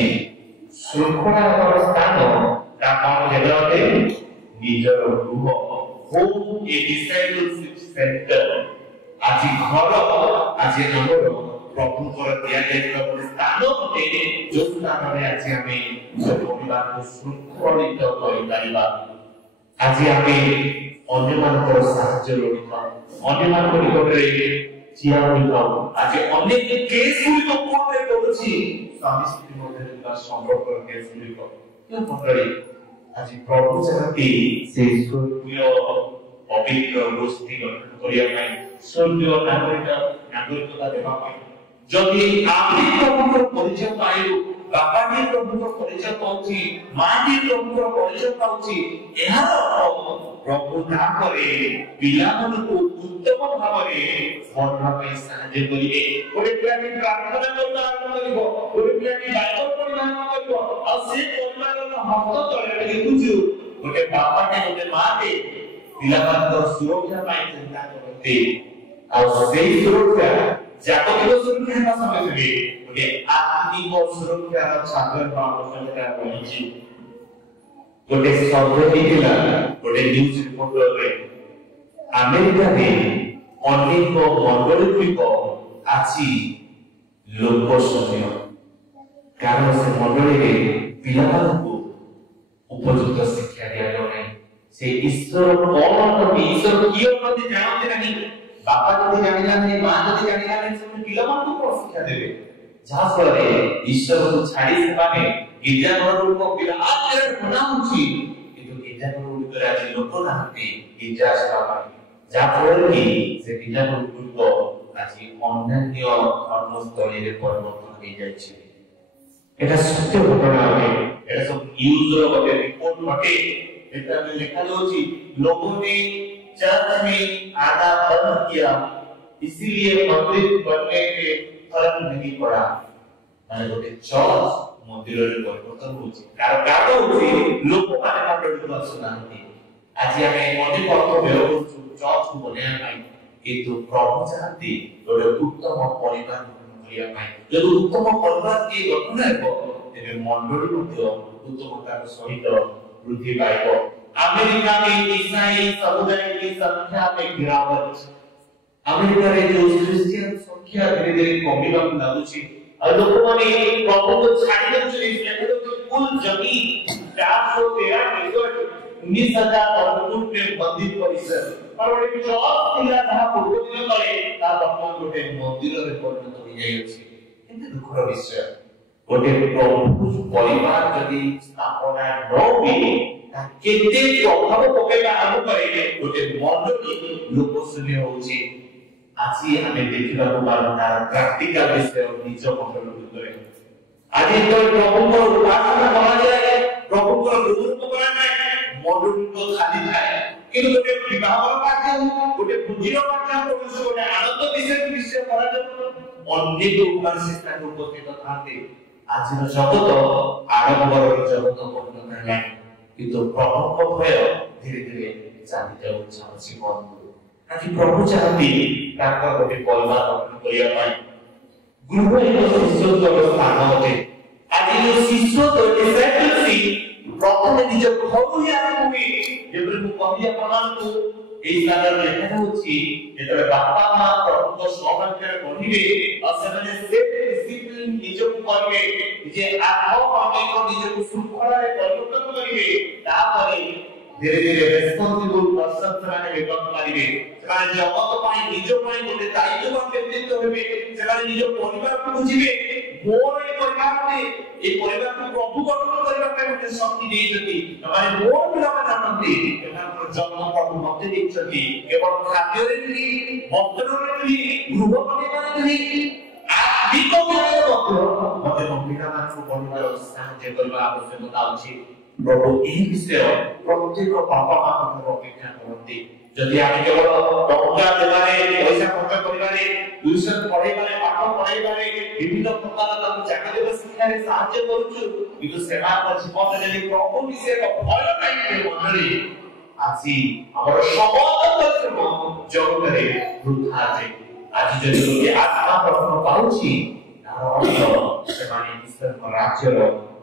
ଶୃଙ୍ଖଳା ସ୍ଥାନ ତା କଣ ହେଲେ ଅଟେ ନିଜର ଗୃହ ହୋମ୍ ଏ ଡିସାଇପଲସିପ୍ ସେଣ୍ଟର ଆଜି ଘର ଆଜି ଆମର ପ୍ରଭୁଙ୍କର ଦିଆଯାଇଥିବା ଗୋଟେ ସ୍ଥାନ ଅଟେ ଯୋଉ ସ୍ଥାନରେ ଆଜି ଆମେ ନିଜ ପରିବାରକୁ ଶୃଙ୍ଖଳିତ କରିପାରିବା आज आम अन्य साहाय्य लोड़ीथा अन्य निकटरे चिया आज अनेक केस कोर्टे करुछि स्वामी स्त्री मध्य संपर्क केस मंडली आज प्रभु चाहती से स्वर्गीय पवित्र गोष्ठी गठन करिया स्वर्गीय नागरिकता देवा जदि आमे प्रभुर परिचय पाइलु बापा जी प्रभुर परिचय पाउछि मां जी प्रभुर परिचय पाउछि एहार प्रभु ताकरे पिलामनकु उत्तम भावरे पढ़ना पई साहाय्य करिवे ओरे पिलाटी प्रार्थना करना आरंभ करिवो ओरे पिलाटी बाइबल पढ़ना आरंभ करिवो आ से परिवारर हस्त तळे देखुछु ओटे बापा के ओटे मां के पिलामानकर सुरक्षा पाई चिंता करते आ सेई सुरक्षा जागतिक सुरक्षा का समय रे ओटे आत्मिक सुरक्षा छात्र का आवश्यकता रहिछि गोटे सर्वे दिला गोटे न्यूज रिपोर्टर रे अमेरिका रे अनेक मंडलीक आछि लोक समय कारण से मंडली रे पिलाମାନଙ୍କୁ उपयुक्त शिक्षा दिया जाय से ईश्वर कोन ईश्वर कियो प्रति जानते नहीं बापा जदि जानिला नहीं मां जदि जानिला नहीं से पिलाମାନଙ୍କୁ को शिक्षा देबे जहाँ फल ईश्वर को छाड़ी से माने गिरजाघर को पिला आज बना होची किंतु गिरजाघर गुड़िक आज लोक नाहंती गिरजा सेवा पाई जहाँ फल कि से गिरजाघर गुड़िक आज अन्य धर्मस्थली रे परिवर्तन हो जाइछे एटा सत्य घटना है एटा सब न्यूज रो गोटे रिपोर्ट बटे एटा में लिखा होची लोगों ने चर्च में आना बंद किया इसीलिए मंदिर बनने के फर्क नहीं पड़ा माने गोटे चर्च मंदिर रे परिवर्तन होची कारण होची लोक माने मंदिर को आसुनांती आज हमें मंदिर को व्यवहार चर्च को बनाया पाई किंतु प्रभु चाहती गोटे उत्तम परिवार करिया पाई जब उत्तम परिवार के गठन हेबो तेरे मंडली मध्ये उत्तमतार सहित वृद्धि पाइबो अमेरिका में ईसाई समुदाय की संख्या में गिरावट अमेरिका रे जो क्रिश्चियन संख्या धीरे धीरे कमिबा लागुची और लोक माने प्रभु को छाड़ी देउछी सेठो कुल जमीन 413 एकड़ 19,000 वर्ग फुट में मंदिर परिसर और गोटे चर्च थिला जहा पूर्व दिन तले ता वर्तमान गोटे मंदिर रे परिणत हो जाय अछि एते दुखर विषय गोटे प्रभु परिवार जदि स्थापना न होई ता केते प्रभाव पकेबा आम करे गोटे मंडली लोक सुने होछि আজি আমি দেখিବାକୁ পারো তার প্র্যাকটিক্যাল বিষয় নিজ মন্ডল ভিতরে আজি তো প্রভুর উপাসনা করা যায় প্রভুর রূপ করা যায় মন্ডল তো খালি থাকে কিন্তু গোটে বিবাহর কার্য গোটে ভোজির কার্য গোটে আনন্দ বিষয় করা যায় অনেক উপাসী স্থানে উপস্থিত থাকতে আজির জগত আড়ম্বর জগত পরিণত হয় কিন্তু প্রভুর ভয় ধীরে ধীরে চালি যাচ্ছে জীবন आज प्रभु चाहती ताका गोटे परिवार गठन करिया पाई गृह एक शिष्यत्व स्थान होते आज जो शिष्यत्व डिसाइपलशिप प्रथम निज घरु ही आरंभ हुए जेबरे को कहिया प्रमाण को ए स्थान लेखा होछि जेतरे बापा मां प्रभु को सौभाग्य बढ़िबे और सेमाने से डिसिप्लिन निज को करबे जे आत्मा पावे को निज को सुखरा रे परिवर्तन करिवे तापरे धीरे धीरे रेस्पॉन्सिबल पर्सन सेमाने विकल्प मारिबे सेमाने जगत पाई निज पाई गोटे दायित्ववान व्यक्तित्व होबे सेमाने निज परिवार को बुझिबे मोर ए परिवार ने ए परिवार को प्रभु गठन करबा पे गोटे शक्ति देइछथि माने मोर पिला माने जानନ୍ତି एमानकर जन्म प्रभु मते देइछथि केवल खाद्य रे नहीं वस्त्र रे नहीं गृह बनेबारे नहीं आत्मिक ज्ञान मते पिला मानक परिवार साहाय्य करबा आवश्यकता अछि प्रभु এই বিষয় প্রত্যেক বাবা মা কথা অপেক্ষা করতে যদি আমি কেবল টকা দেবারে পয়সা খরচ করিবারে টিউশন পড়াইবারে পাঠ পড়াইবারে বিভিন্ন প্রকার তাকে জায়গা দেব শিক্ষারে সাহায্য করুଛୁ কিন্তু সেবা জীবন যদি প্রভু বিষয়ে ভয় নাই মନରେ আজি আমার সমস্ত পরিশ্রম জগতের বৃথা যায় আজি যদি লোকে আত্মা প্রশ্ন পাউছি তার অর্থ সেমানে ঈশ্বর রাজ্যর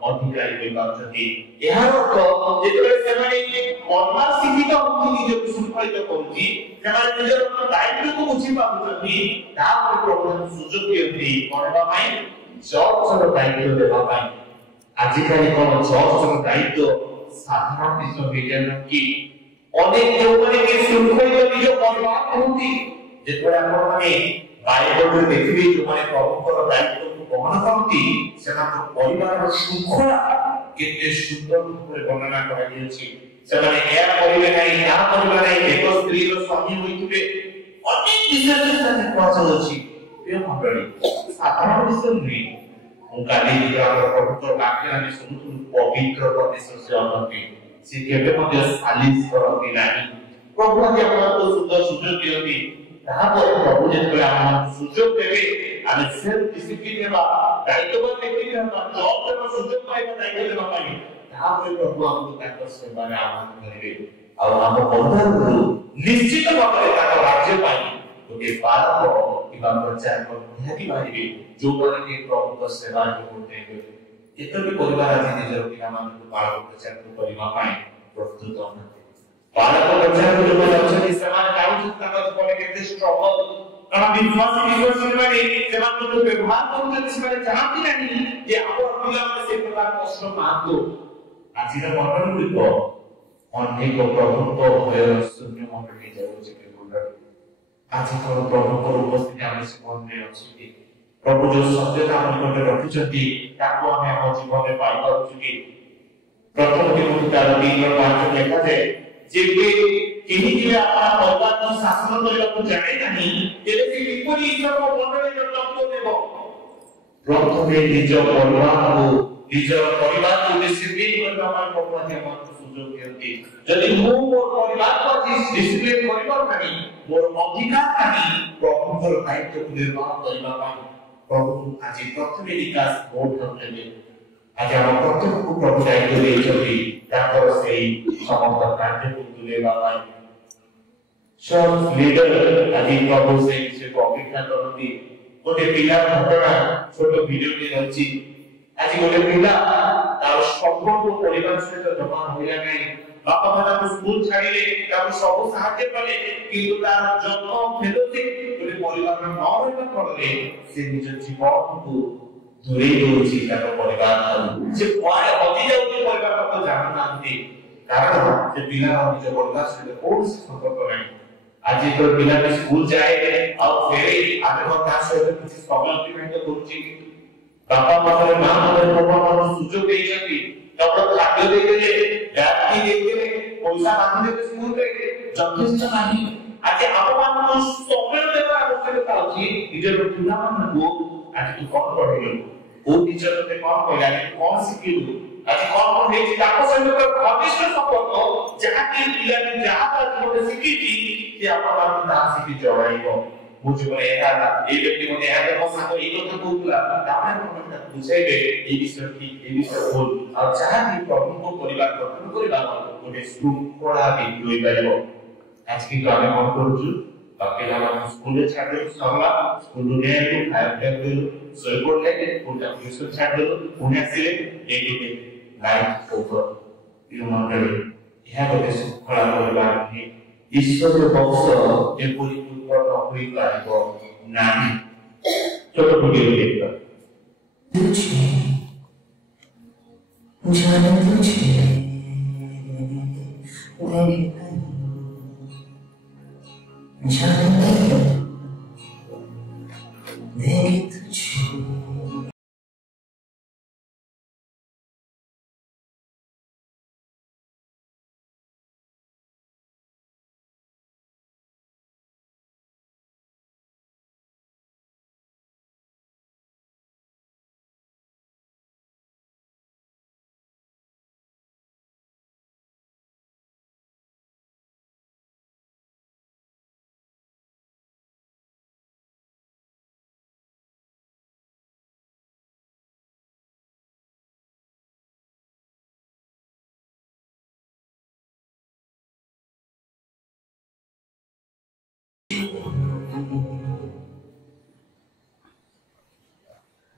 अधिकारी बेबाचती एहार अर्थ जेतबे सेमाने कर्मा शिक्षित होती निज को सुफलित करती सेमाने निजर दायित्व को बुझी पाउछथि तापर प्रभु सुजोग दियति करबा पाई चर्चर दायित्व देबा पाई आजिकाली कोन चर्चर दायित्व साधारण विषय विज्ञान की অনেক ଯେଉଁମାନେ କି ଶୃଙ୍ଖଳିତ ନିଜ ପରିବାର କୁହନ୍ତି ଯେତେବେଳେ ଆପଣମାନେ ବାଇବଲରେ ଦେଖିବେ ଯେଉଁମାନେ ପ୍ରଭୁଙ୍କର ଦାୟିତ୍ୱକୁ ବହନ କରନ୍ତି ସେମାନଙ୍କ ପରିବାରର ଶୃଙ୍ଖଳା କେତେ ସୁନ୍ଦର ଭାବରେ ବର୍ଣ୍ଣନା କରାଯାଇଛି। ସେମାନେ ଏହା କରିବେ ନାହିଁ ତାହା କରିବେ ନାହିଁ, ଏକ ସ୍ତ୍ରୀର ସ୍ୱାମୀ ହୋଇଥିବେ, ଅନେକ ବିଷୟରେ କୁହାଯାଉଛି। ପ୍ରିୟ ମଣ୍ଡଳୀ, ସାଧାରଣ ବିଷୟ ନୁହେଁ। ମୁଁ କାଲି ଆମର ପ୍ରଭୁଙ୍କର ବାକ୍ୟ ଆମେ ଶୁଣୁଥିଲୁ, ପବିତ୍ର ପରମେଶ୍ୱର ସେ ଅଟନ୍ତି, ସେ କେବେ ମଧ୍ୟ ସାଲିସ କରନ୍ତି ନାହିଁ। ପ୍ରଭୁ ଆଜି ଆପଣଙ୍କୁ ସୁନ୍ଦର ସୁଯୋଗ ଦିଅନ୍ତି, ତାହାପରେ ପ୍ରଭୁ ଯେତେବେଳେ ଆମମାନଙ୍କୁ ସୁଯୋଗ ଦେବେ ଆମେ ସେଲ୍ଫ ଡିସିପ୍ଲିନ ହେବା, ଦାୟିତ୍ୱବାନ ବ୍ୟକ୍ତି ହେବା, ଜବ୍ ଦେବା, ସୁଯୋଗ ପାଇବା, ଦାୟିତ୍ୱ ଦେବା ପାଇଁ, ତାହାପରେ ପ୍ରଭୁ ଆମକୁ ତାଙ୍କ ସେବାରେ ଆହ୍ୱାନ କରିବେ। ଆଉ ଆମ ପରିବାରକୁ ନିଶ୍ଚିତ ଭାବରେ ତାଙ୍କ ରାଜ୍ୟ ପାଇଁ ଗୋଟିଏ ପାଳକ କିମ୍ବା ପ୍ରଚାରକ ନିହାତି ବାହାରିବେ, ଯୋଉମାନେ କି ପ୍ରଭୁଙ୍କ ସେବାରେ ଯୋଗଦେବେ। ଯେତେବେଳେ ପରିବାର ଆଜି ନିଜର ପିଲାମାନଙ୍କୁ ପାଳକ ପ୍ରଚାରକ କରିବା ପାଇଁ ପ୍ରସ୍ତୁତ ଅଛନ୍ତି, ପାଳକ ପ୍ରଚାରକ ଯୋଉମାନେ ଅଛନ୍ତି ସେମାନେ ଜାଣୁଛନ୍ତି ତାଙ୍କ ଜୀବନରେ କେତେ ଷ୍ଟ୍ରଗଲ, କାରଣ ବିଶ୍ୱାସୀମାନେ ସେମାନଙ୍କୁ ବ୍ୟବହାର କରୁଛନ୍ତି, ସେମାନେ ଜାଣନ୍ତି ନାହିଁ ଯେ ଆମର ପିଲାମାନେ ସେ ପ୍ରକାର କଷ୍ଟ ପାଆନ୍ତୁ। ଆଜିର ମଣ୍ଡଳୀ ଗୁଡ଼ିକ ଅନେକ ପ୍ରଭୁଙ୍କ ଭୟର ଶୂନ୍ୟ ମଣ୍ଡଳୀ ହେଇଯାଉଛି। ଆଜି କଣ ପ୍ରଭୁଙ୍କର ଉପସ୍ଥିତି ଆମ ଜୀବନରେ ଅଛି କି? ପ୍ରଭୁ ଯୋଉ ସତ୍ୟତା ଆମ ନିକଟରେ ରଖିଛନ୍ତି ତାକୁ ଆମେ ଆମ ଜୀବନରେ ପାଇପାରୁଛୁ କି? ପ୍ରଥମ ତିମୋଥୀ 3:5 ଲେଖାଯାଏ, ଯେବେ କେହି କେବେ ଆପଣ ପରିବାରକୁ ଶାସନ କରିବାକୁ ଜାଣେ ନାହିଁ, ତେବେ ସେ କିପରି ଈଶ୍ୱରଙ୍କ ମଣ୍ଡଳୀର ତତ୍ତ୍ୱ ଦେବ? ପ୍ରଥମେ ନିଜ ପରିବାରକୁ ଡିସିପ୍ଲିନ କରିବା ପାଇଁ ପ୍ରଭୁ ଆଜି ଆମକୁ ସୁଯୋଗ ଦିଅନ୍ତି। ଯଦି ମୁଁ ମୋ ପରିବାରକୁ ଆଜି ଡିସିପ୍ଲିନ କରିପାରୁ ନାହିଁ, ମୋର ଅଧିକାର ନାହିଁ ପ୍ରଭୁଙ୍କର ଦାୟିତ୍ୱକୁ ନିର୍ବାହ କରିବା ପାଇଁ, ପ୍ରଭୁ ଆଜି ପ୍ରଥମେ ବିକାଶ ମୋଠାରୁ ନେବେ। ଆଜି ଆମ ପ୍ରତ୍ୟେକକୁ ପ୍ରଭୁ ଦାୟିତ୍ୱ ଦେଇଛନ୍ତି ତାଙ୍କର ସେଇ ସମସ୍ତ କାର୍ଯ୍ୟକୁ ତୁଲେଇବା ପାଇଁ। ସବ୍ ଲିଡର ଆଜି ପ୍ରଭୁ ସେଇ ବିଷୟକୁ ଅପେକ୍ଷା କରନ୍ତି। ଗୋଟେ ପିଲା ଘଟଣା ଛୋଟ ଭିଡିଓଟି ରହିଛି। ଆଜି ଗୋଟେ ପିଲା ତାର ସମ୍ପୂର୍ଣ୍ଣ ପରିବାର ସହିତ ଜମା ହୋଇଲା ନାହିଁ, ବାପା ମା ତାକୁ ସ୍କୁଲ ଛାଡ଼ିଲେ, ତାକୁ ସବୁ ସାହାଯ୍ୟ କଲେ, କିନ୍ତୁ ତାର ଜନ୍ମ ଫେଲୋସିପ ଗୋଟେ ପରିବାର ନ ରହିବା ଫଳରେ ସେ ନିଜ ଜୀବନକୁ ଦୂରେଇ ଦଉଛି ତାଙ୍କ ପରିବାର ଠାରୁ। ସେ କୁଆଡ଼େ ହଜି ଯାଉଛି ପରିବାର ଲୋକ ଜାଣୁନାହାନ୍ତି, କାରଣ ସେ ପିଲାର ନିଜ ପରିବାର ସହିତ କୌଣସି ସମ୍ପର୍କ ନାହିଁ। ଆଜି ତ ପିଲାଟି ସ୍କୁଲ ଯାଏ ଆଉ ଫେରେ ଆମେ ତା ସହିତ କିଛି ସମୟ ଅତିବାହିତ କରୁଛି। ବାପା ମାଙ୍କର ମା ମାନେ ପ୍ରଭୁ ସୁଯୋଗ ଦେଇଛନ୍ତି, କେବଳ ଖାଦ୍ୟ ଦେଇଦେଲେ, ବ୍ୟାଗ ଦେଇଦେଲେ, ପଇସା ବାନ୍ଧିଦେଲେ ସ୍କୁଲରେ ଯଥେଷ୍ଟ ନାହିଁ। ଆଜି ଆମମାନଙ୍କୁ ସମୟ ଦେବାର ଆବଶ୍ୟକତା ଅଛି। ନିଜର ପିଲାମାନଙ୍କୁ ଆଜି ତୁ କଣ ପଢେଇଲୁ, କୋଉ ଟିଚର ତତେ କଣ କହିଲା, କଣ ଶିଖିଲୁ, ଆଜି କଣ ହେଇଛି, ତାଙ୍କ ସହିତ ଘନିଷ୍ଠ ସମ୍ପର୍କ, ଯାହାକି ପିଲାଟି ଯାହା ତା ଜୀବନରେ ଶିଖିଛି ସେ ଆପଣମାନଙ୍କୁ ତାହା ଶିଖି ଜଣାଇବ। ମୁଁ ଜୀବନ ଏହା ଏଇ ବ୍ୟକ୍ତି ମୋତେ ଏହା ମୋ ସାଙ୍ଗ ଏଇ କଥା କହୁଥିଲା, ତାପରେ ଆପଣ ତାକୁ ବୁଝାଇବେ ଏଇ ବିଷୟ ଠିକ, ଏଇ ବିଷୟ ଭୁଲ, ଆଉ ଯାହାକି ପ୍ରଭୁଙ୍କ ପରିବାର ଗଠନ କରିବା ଗୋଟେ ଶୃଙ୍ଖଳା ବିଧି ହୋଇପାରିବ। ଆଜି କିନ୍ତୁ ଆମେ କଣ କରୁଛୁ, ପିଲାମାନଙ୍କୁ ସ୍କୁଲରେ ଛାଡ଼ିଦେଲୁ, ସରିଲା, ସ୍କୁଲରୁ ନେଇଆଇଲୁ, ଖାଇବା ପିଇବା ଦେଲୁ, ଶୋଇପଡ଼ିଲେ, ପୁଣି ତାକୁ ଟ୍ୟୁସନ ଛାଡ଼ିଦେଲୁ, ପୁଣି ଆସିଲେ, ଏଇଠି ଲାଇଫ ଓଭର। ମଣ୍ଡଳୀ, ଏହା ଗୋଟେ ଶୃଙ୍ଖଳା ପରିବାର ନୁହେଁ। ଈଶ୍ୱରୀୟ ବଂଶ ଏପରି ଉତ୍ପନ୍ନ ହୋଇପାରିବ ନାହିଁ। ଛୋଟ ଭିଡିଓ ଦେଖିବା।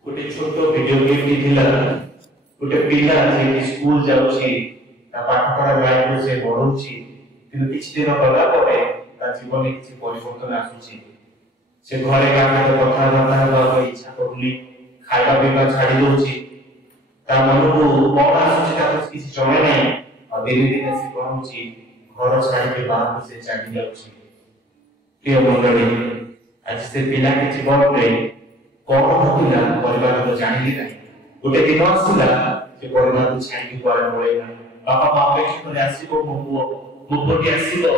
ଗୋଟେ ଛୋଟ ଭିଡିଓ ଗେମ୍ ଥିଲା। ଗୋଟେ ପିଲା ଯେ ସ୍କୁଲ ଯାଉଛି, ତା ପାଠ ପଢା ଲାଇଫରେ ସେ ବଢଉଛି, କିନ୍ତୁ କିଛି ଦିନ ଗଲା ପରେ ତା ଜୀବନରେ କିଛି ପରିବର୍ତ୍ତନ ଆସୁଛି। ସେ ଘରେ କାହା ସହିତ କଥାବାର୍ତ୍ତା ହେବାକୁ ଇଚ୍ଛା କରୁନି, ଖାଇବା ପିଇବା ଛାଡି ଦଉଛି, ତା ମନକୁ କଣ ଆସୁଛି ତାକୁ କିଛି ଜଣା ନାହିଁ। ଆଉ ଦିନେ ଦିନେ ସେ କଣ ହଉଛି, घर छाड़ी के बाहर से चली जाउछि प्रिय मंडली आज से पिला के जीवन में कौन होतिला परिवार को जानिली नहीं गोटे दिन आसला जे परिवार को छाड़ी के कुआरे पळेला बापा मां अपेक्षा करे आसीबो मो पुओटी आसीबो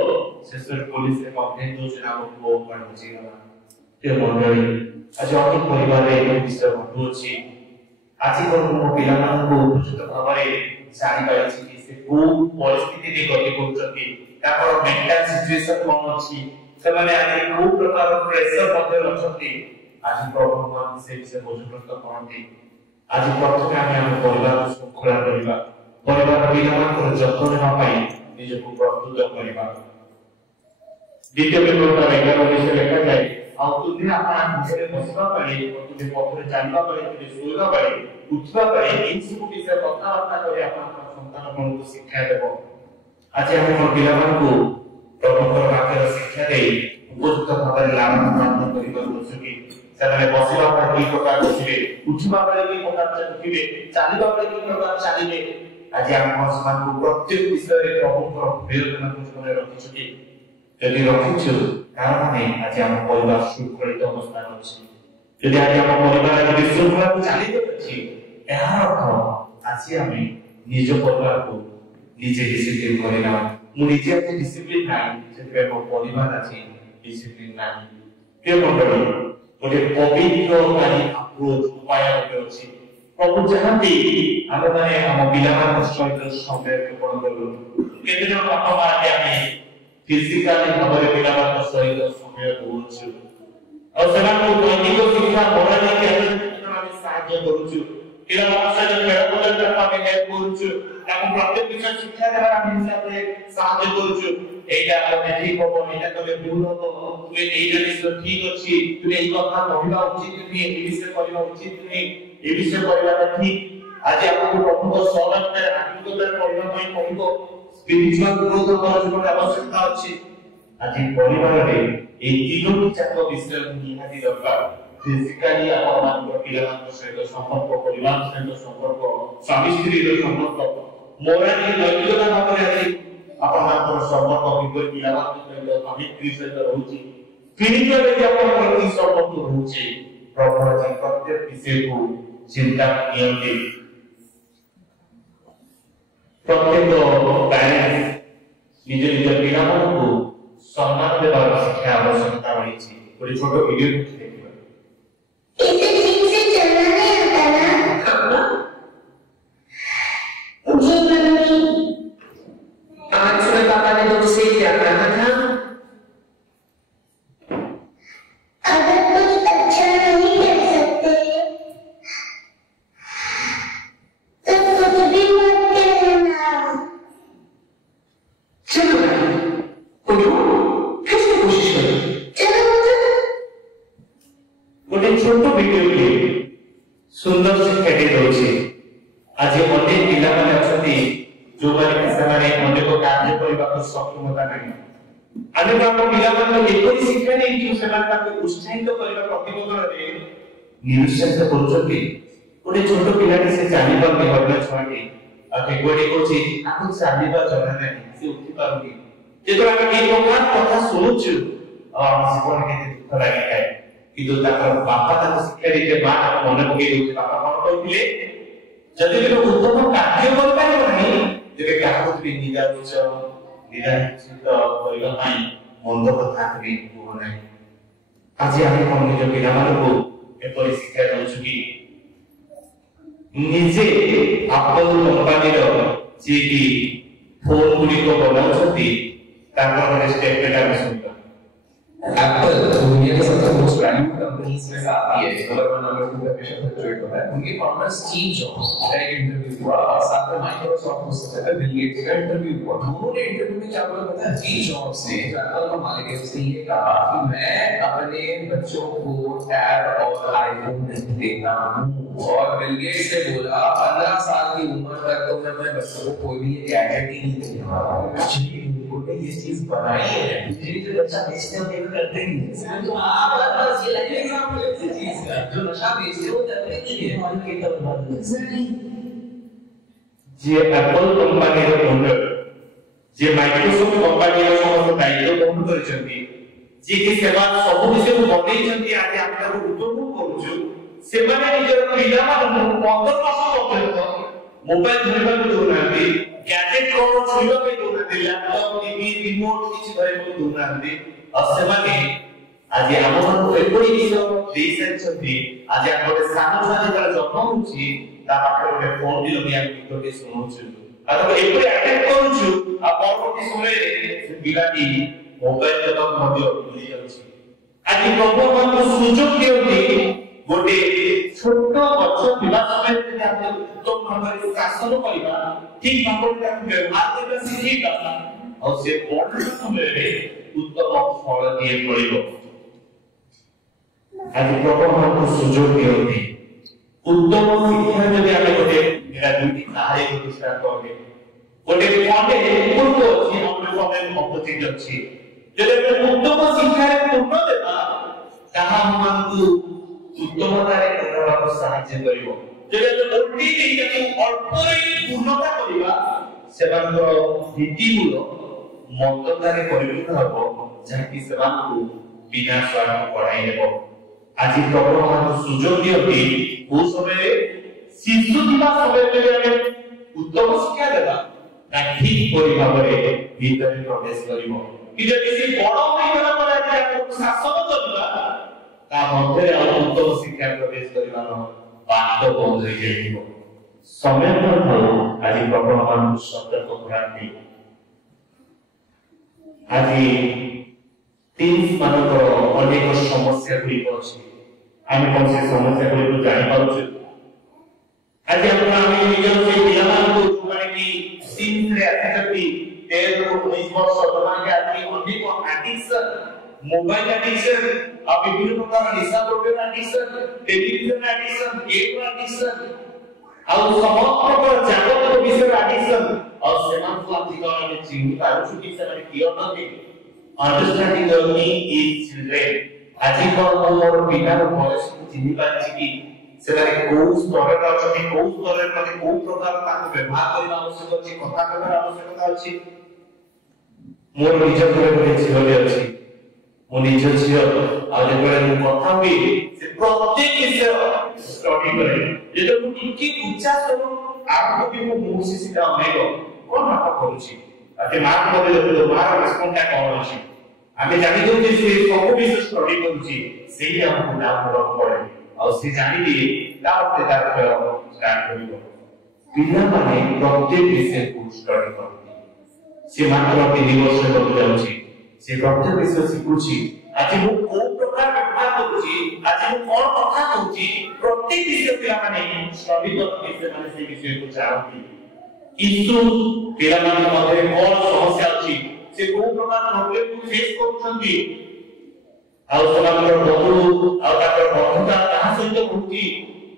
शेषर पुलिस रे कंप्लेंट दोजना मो पुओ पर बुझी गला प्रिय मंडली आज अनेक परिवार रे ए विषय घटुछि आज मो पिला मान को उपयुक्त भाव जानी पाइछि कि से को परिस्थिति रे गति करछथि तापर मेंटल सिचुएशन कोन अछि ସେମାନେ ଆଜି କୋଉ ପ୍ରକାର ପ୍ରେସର ମଧ୍ୟରେ ଅଛନ୍ତି ଆଜି ପ୍ରଭୁ ଭଗବାନ ସେ ବିଷୟ ବୁଝୁପ୍ରସ୍ତ କରନ୍ତି ଆଜି ପ୍ରଥମେ ଆମେ ଆମ ପରିବାରକୁ ଶୃଙ୍ଖଳା କରିବା ପରିବାର ପିଲାମାନଙ୍କର ଯତ୍ନ ନେବା ପାଇଁ ନିଜକୁ ପ୍ରସ୍ତୁତ କରିବା ଦ୍ୱିତୀୟ ପେପରର 11 ବିଷୟ ଲେଖାଯାଏ ଆଉ ତୁମେ ଆପଣ ଘରେ ବସିବା ବେଳେ ତୁମେ ପଥରେ ଚାଲିବା ବେଳେ ତୁମେ ଶୋଇବା ବେଳେ ଉଠିବା ବେଳେ ଏହି ସବୁ ବିଷୟ କଥାବାର୍ତ୍ତା କରି ଆପଣଙ୍କ ସନ୍ତାନମାନଙ୍କୁ ଶିକ୍ଷା ଦେବ ଆଜି ଆମେ ପିଲାମାନଙ୍କୁ प्रभुଙ୍କର ବାକ୍ୟର ଶିକ୍ଷା ଦେଇ ଉପଯୁକ୍ତ ଭାବରେ ଲାଳନ ପାଳନ କରିବା ଉଚିତ ସେମାନେ ବସିବା ବେଳେ କି ପ୍ରକାର ବସିବେ ଉଠିବା ବେଳେ କି ପ୍ରକାର ଉଠିବେ ଚାଲିବା ବେଳେ କି ପ୍ରକାର ଚାଲିବେ ଆଜି ଆମ ସମାଜକୁ ପ୍ରତ୍ୟେକ ବିଷୟରେ ପ୍ରଭୁଙ୍କର ପ୍ରେରଣାକୁ ମନରେ ରଖିଛୁ ଯଦି ରଖିଛୁ କାରଣ ଆଜି ଆମ ପରିବାର ଶୃଙ୍ଖଳିତ ଅବସ୍ଥାରେ ଅଛି ଯଦି ଆଜି ଆମ ପରିବାର ବିଶୃଙ୍ଖଳାକୁ ଚାଲିତ ଅଛି ଏହାର ଅର୍ଥ ଆଜି ଆମେ ନିଜ ପରିବାରକୁ ନିଜେ ଡିସିପ୍ଲିନ କରିବା ମୁଁ ନିଜେ ଆଜି ଡିସିପ୍ଲିନ ନାହିଁ ସେଥିପାଇଁ ମୋ ପରିବାର ଆଜି ଡିସିପ୍ଲିନ ନାହିଁ ପ୍ରିୟ ମଣ୍ଡଳୀ ଗୋଟେ ପବିତ୍ରକାରୀ ଆପ୍ରୋଚ ଉପାୟ ଗୋଟେ ଅଛି ପ୍ରଭୁ ଚାହାନ୍ତି ଆମେମାନେ ଆମ ପିଲାମାନଙ୍କ ସହିତ ସମୟ ଜ୍ଞାପନ କରୁ କେତେ ଜଣ ବାପା ମା ଆମେ ଫିଜିକାଲି ଭାବରେ ପିଲାମାନଙ୍କ ସହିତ ସମୟ ଦେଉଛୁ ଆଉ ସେମାନଙ୍କୁ ଦୈନିକ ଶିକ୍ଷା ବଢ଼ାଇକି ଆମେ ସାହାଯ୍ୟ କରୁଛୁ ପିଲାମାନଙ୍କ ସହିତ ଖେଳକୁଦରେ ଆମେ ହେଲ୍ପ କରୁଛୁ ତାକୁ ପ୍ରତ୍ୟେକ ବିଷୟ ଶିକ୍ଷା ଦେବାର ଆମେ ହିସାବରେ ସାହାଯ୍ୟ କରୁଛୁ ଏଇଟା ଆମେ ଠିକ ହବ ଏଇଟା କଲେ ଭୁଲ ହବ ତୁମେ ଏଇଟା ବିଷୟ ଠିକ ଅଛି ତୁମେ ଏଇ କଥା କହିବା ଉଚିତ ନୁହେଁ ଏ ବିଷୟ କରିବା ଉଚିତ ନୁହେଁ ଏ ବିଷୟ କରିବାଟା ଠିକ ଆଜି ଆମକୁ ପ୍ରଭୁଙ୍କ ସହରରେ ଆତ୍ମିକତାରେ ପଢିବା ପାଇଁ ପଡିବ ସ୍ପିରିଚୁଆଲ ଗ୍ରୋଥ ଆମର ଜୀବନରେ ଆବଶ୍ୟକତା ଅଛି ଆଜି ପରିବାରରେ এই তিনটি চার বিষয় নিহাতি দরকার ফিজিক্যালি আপনার পিলাମାନଙ୍କ সହିତ সম্পর্ক পরিবার সହିତ সম্পর্ক স্বামী স্ত্রীর সম্পর্ক মোরালি নৈতিকতা ভাବରେ ଆଜି ଆପଣଙ୍କର ସମ୍ପର୍କ କିପରି ପିଲାମାନଙ୍କ ସହିତ ସ୍ୱାମୀ ସ୍ତ୍ରୀ ସହିତ ରହୁଛି ସ୍ପିରିଚୁଆଲି ଆପଣଙ୍କର କି ସମ୍ପର୍କ ରହୁଛି ପ୍ରଭୁ ଆଜି ପ୍ରତ୍ୟେକ ବିଷୟକୁ ଚିନ୍ତା ନିଅନ୍ତି ପ୍ରତ୍ୟେକ ପ୍ୟାରେଣ୍ଟସ୍ ନିଜ ନିଜ ପିଲାମାନଙ୍କୁ सम्मान देवार शिक्षा आवश्यकता रही थोड़ी छोटो वीडियो देखिए इसे ठीक से चलना नहीं आता ना जी मम्मी आज सुबह पापा ने तुमसे क्या कहा था अगर कुछ अच्छा नहीं कर सकते तो कुछ भी मत कहना चलो उठो गोटे छोट वीडियो क्लिप सुंदर शिक्षा दे आज अनेक पिला माने अछती जो माने सेमाने अनेक कार्य करबा को सक्षमता नहीं आने हम पिला माने एपरि शिक्षा नै कि सेमान ताको उत्साहित करबा प्रतिबोधन रे निरुत्साहित करछथि गोटे छोट पिला के से जानिबा बेहबला छवाटी आके गोटे कोछि आको जानिबा जना नै से उठी पारुनी जेतो हम ए प्रकार कथा सुनुछु आ जीवन के दुख लागि जाय किंतु ताकर बापा ताको शिक्षा देते मां ताको मन पके देते बापा कोन कहिले जदि भी उत्तम कार्य कर पाइबो नहीं जेबे काहको भी निराउच निराचित करिबा पई मंद कथा कहि हो नहीं आज आमे कोन निज पिला मानको एपरि शिक्षा दउछु कि निजे एप्पल कंपनी रो जे कि फोन गुडी को बनाउछथि ताकर स्टेटमेंट आमे सुनता एप्पल दुनिया के सबसे मोस्ट वैल्यूड कंपनीज में से आती है नंबर 1 नंबर 2 का पेशा फ्लक्चुएट होता है उनके फाउंडर स्टीव जॉब्स का एक इंटरव्यू हुआ और साथ में माइक्रोसॉफ्ट में से बिल गेट्स का इंटरव्यू हुआ दोनों ने इंटरव्यू में क्या बोला पता है स्टीव जॉब्स ने एप्पल का मालिक है उसने ये कहा कि मैं अपने बच्चों को टैब और आईफोन नहीं देता हूं और बिल गेट्स ने बोला 15 साल की उम्र तक तो मैं अपने बच्चों को कोई भी गैजेट ही नहीं देता ये चीज बनाई है ये जो बच्चा बेचते हो वो करते नहीं है तो आप बस ये लाइव एग्जांपल है इस चीज का जो नशा बेचते हो करते नहीं है और के तब जे एप्पल कंपनी रो ओनर जे माइक्रोसॉफ्ट कंपनी रो समस्त दायित्व ग्रहण करिसंती जे कि सेवा सब विषय को बदैसंती आज हम ताको उपभोग करूछु से माने निजर पिला मानन 15 वर्ष पर्यंत मोबाइल धरिबा को दोनांती गैजेट को छुइबा पे दोनांती लैपटॉप टीवी रिमोट किछि धरे को दोनांती और से माने आज हम मन एपरि विषय देइसंती आज हम गोटे सानो छुआ जेतरा जन्म होछि ता पाखरे गोटे फोन दि लगे हम गीतटे सुनुछु आतो एपरि अटेंड करूछु आ परवर्ती समय से पिलाटी मोबाइल तक मध्य भूली जाउछि आज प्रभु हमको सुযোগ दियंती गोटे छोट बच्चा पिला समय जे हम उत्तम भाବରେ शासन କରିବା ठीक भाବରେ ताकू व्यवहार କରିବା सिखिबा और से बड़ समय रे उत्तम फल दिए पड़िबो आज प्रभु हमको सुযোগ दियंती उत्तम शिक्षा जदि आमे गोटे एरा दुटी सहाय प्रतिष्ठा करबे गोटे पदे पूर्ण अछि हमरे पदे अपोजिट अछि जदि उत्तम शिक्षा रे पूर्ण देबा ताहा हमको उत्तमतारे करबाक सहाय्य करिवो जदि ओल्टी देइताकू अल्परे पूर्णता करिबा सेबानको नीतिमूल मन्ततारे परिपूर्ण हबो जाकि सेबानको बिना स्वार्थ पढाई देबो आज प्रभु हमको सुযোগ दियंती ओ समय शिशु दिवा समय रे उत्तम शिक्षा देबा ता ठीक परि भाबरे भीतर प्रवेश करिवो कि जदि से बड़ होइबा पर आज आपको शासन करबा ता मध्ये उत्तम शिक्षा प्रवेश करबा बात बंद हो जाइबो समय पर आज प्रभु हमको सतर्क कराती आज टीम्स मानकर अनेक समस्या गुड़ी अछि आमे कोन से समस्या गुड़ी को जानि पाउछु आज हम निजर से पिलामान को माने कि टीम्स रे आथिकती 13 ରୁ 19 वर्ष तमाम के आदमी अधिक एडिक्शन मोबाइल एडिक्शन आ विभिन्न प्रकार निशा द्रव्य addiction television addiction game addiction आ समस्त प्रकार जागतिक विषय एडिक्शन और सेमान को अधिक में चिंता पाउछु कि से माने कियो न दे understanding the need is children आज को मोर पितार वयस को चिनि पाछि कि से माने को स्तरे अछि को स्तरे माने को प्रकार ताको व्यवहार करबा आवश्यक अछि कथा कहबार आवश्यकता अछि मोर निज घरे गोटे झियो अछि मो निज झियो आ जेबे मु कथा हुई से प्रत्येक विषय स्टडी करे जेते मु किछि उच्चा स्वर आगो भी मु मुसी सिका नेगो कोन माता करूछि आते मार्क करे देबो मार रेस्पॉन्स का कोन अछि आमे जानि दउ जे से सब विषय स्टडी करूछि सेही हमको नाम रख पड़े और से जानि दि ताते तार स्टार्ट करिवो पिला माने प्रत्येक विषय को स्टडी करते से मात्र 3 वर्ष तक जाउछि से प्रत्येक विषय सिखुछि आज मु को प्रकार व्यवहार करूछि आज मु कोन कथा कहूछि प्रत्येक विषय पिला माने स्टडी करते से माने से विषय को जानती किंतु पिला माने मध्ये कोन समस्या अछि से को प्रकार प्रॉब्लम को फेस करूछंती आ समाजर बंधु आ ताकर बंधुता कहा सहित होछि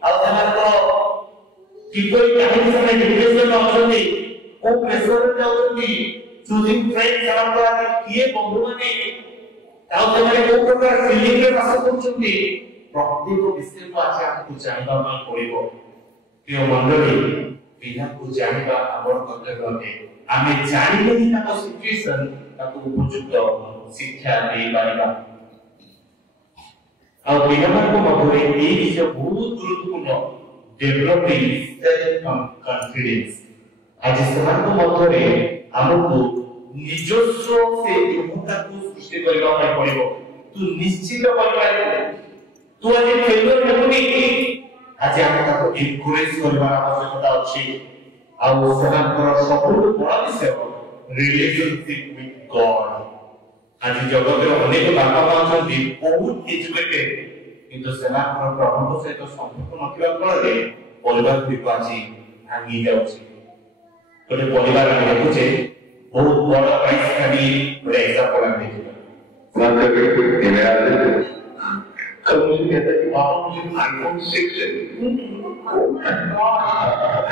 आ समाजर किपरि काहे समय डिप्रेशन में अछंती को प्रेशर में जाउछंती चूजिंग फ्रेंड समाजर किए बंधु माने आ समाजर को प्रकार फीलिंग रे पास करूछंती प्रत्येक विषय को आज आपको जानबा में पड़िबो कि मंडली बिना को जानबा हमर कर्तव्य अटे आमे जानिले ही ताको सिचुएशन ताको उपयुक्त शिक्षा दे पारिबा और पिलामान को मधुरे ए विषय बहुत गुरुत्वपूर्ण डेवलपिंग सेल्फ कॉन्फिडेंस आज समान को मधुरे हमको निजस्व से योग्यता को सृष्टि करबा पय पड़िबो तू निश्चित करबा तू आज फेलियर हेबुनी आज हम ताको एनकरेज करबा आवश्यकता अछि आ समान कर सबुठ बड़ विषय रिलेशनशिप विथ गॉड आज जगत रे अनेक बापा मां छथि बहुत एजुकेटेड किंतु सेनाकर प्रभु सहित संपर्क नथिबा फଳରେ परिवार विपाची भांगी जाउछि गोटे परिवार ଆମେ ଦେଖୁଛେ बहुत बड़ प्राइस खाली गोटे एग्जांपल ଆମେ देखिबा कल मुझे कहता है कि पापा मुझे आईफोन 6 चाहिए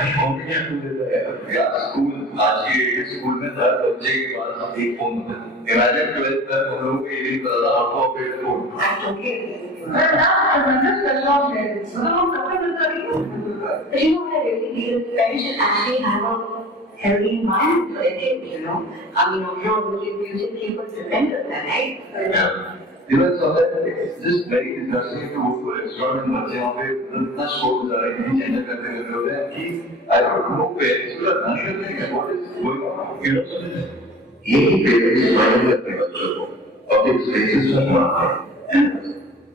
आईफोन क्या देता है यार स्कूल आज के स्कूल में हर बच्चे के पास एक फोन होता है इमेजिन 12th तक हम लोग के लिए पता था आपको अपडेट फोन ओके मैं ना मतलब कर रहा हूं मतलब हम कब तक करेंगे you know I really feel parents should actually have a healthy environment for their kids, you know. I mean, how the music people depend on that, right? Yeah. Even sometimes it's just very interesting to go to a restaurant and बच्चे वहाँ पे इतना शोर बजा रहे हैं, change करते होते हैं कि I don't know parents को लगता नहीं करते हैं what is going on, you know. यही parents माइंड करते हैं बच्चों को public spaces में मारते हैं.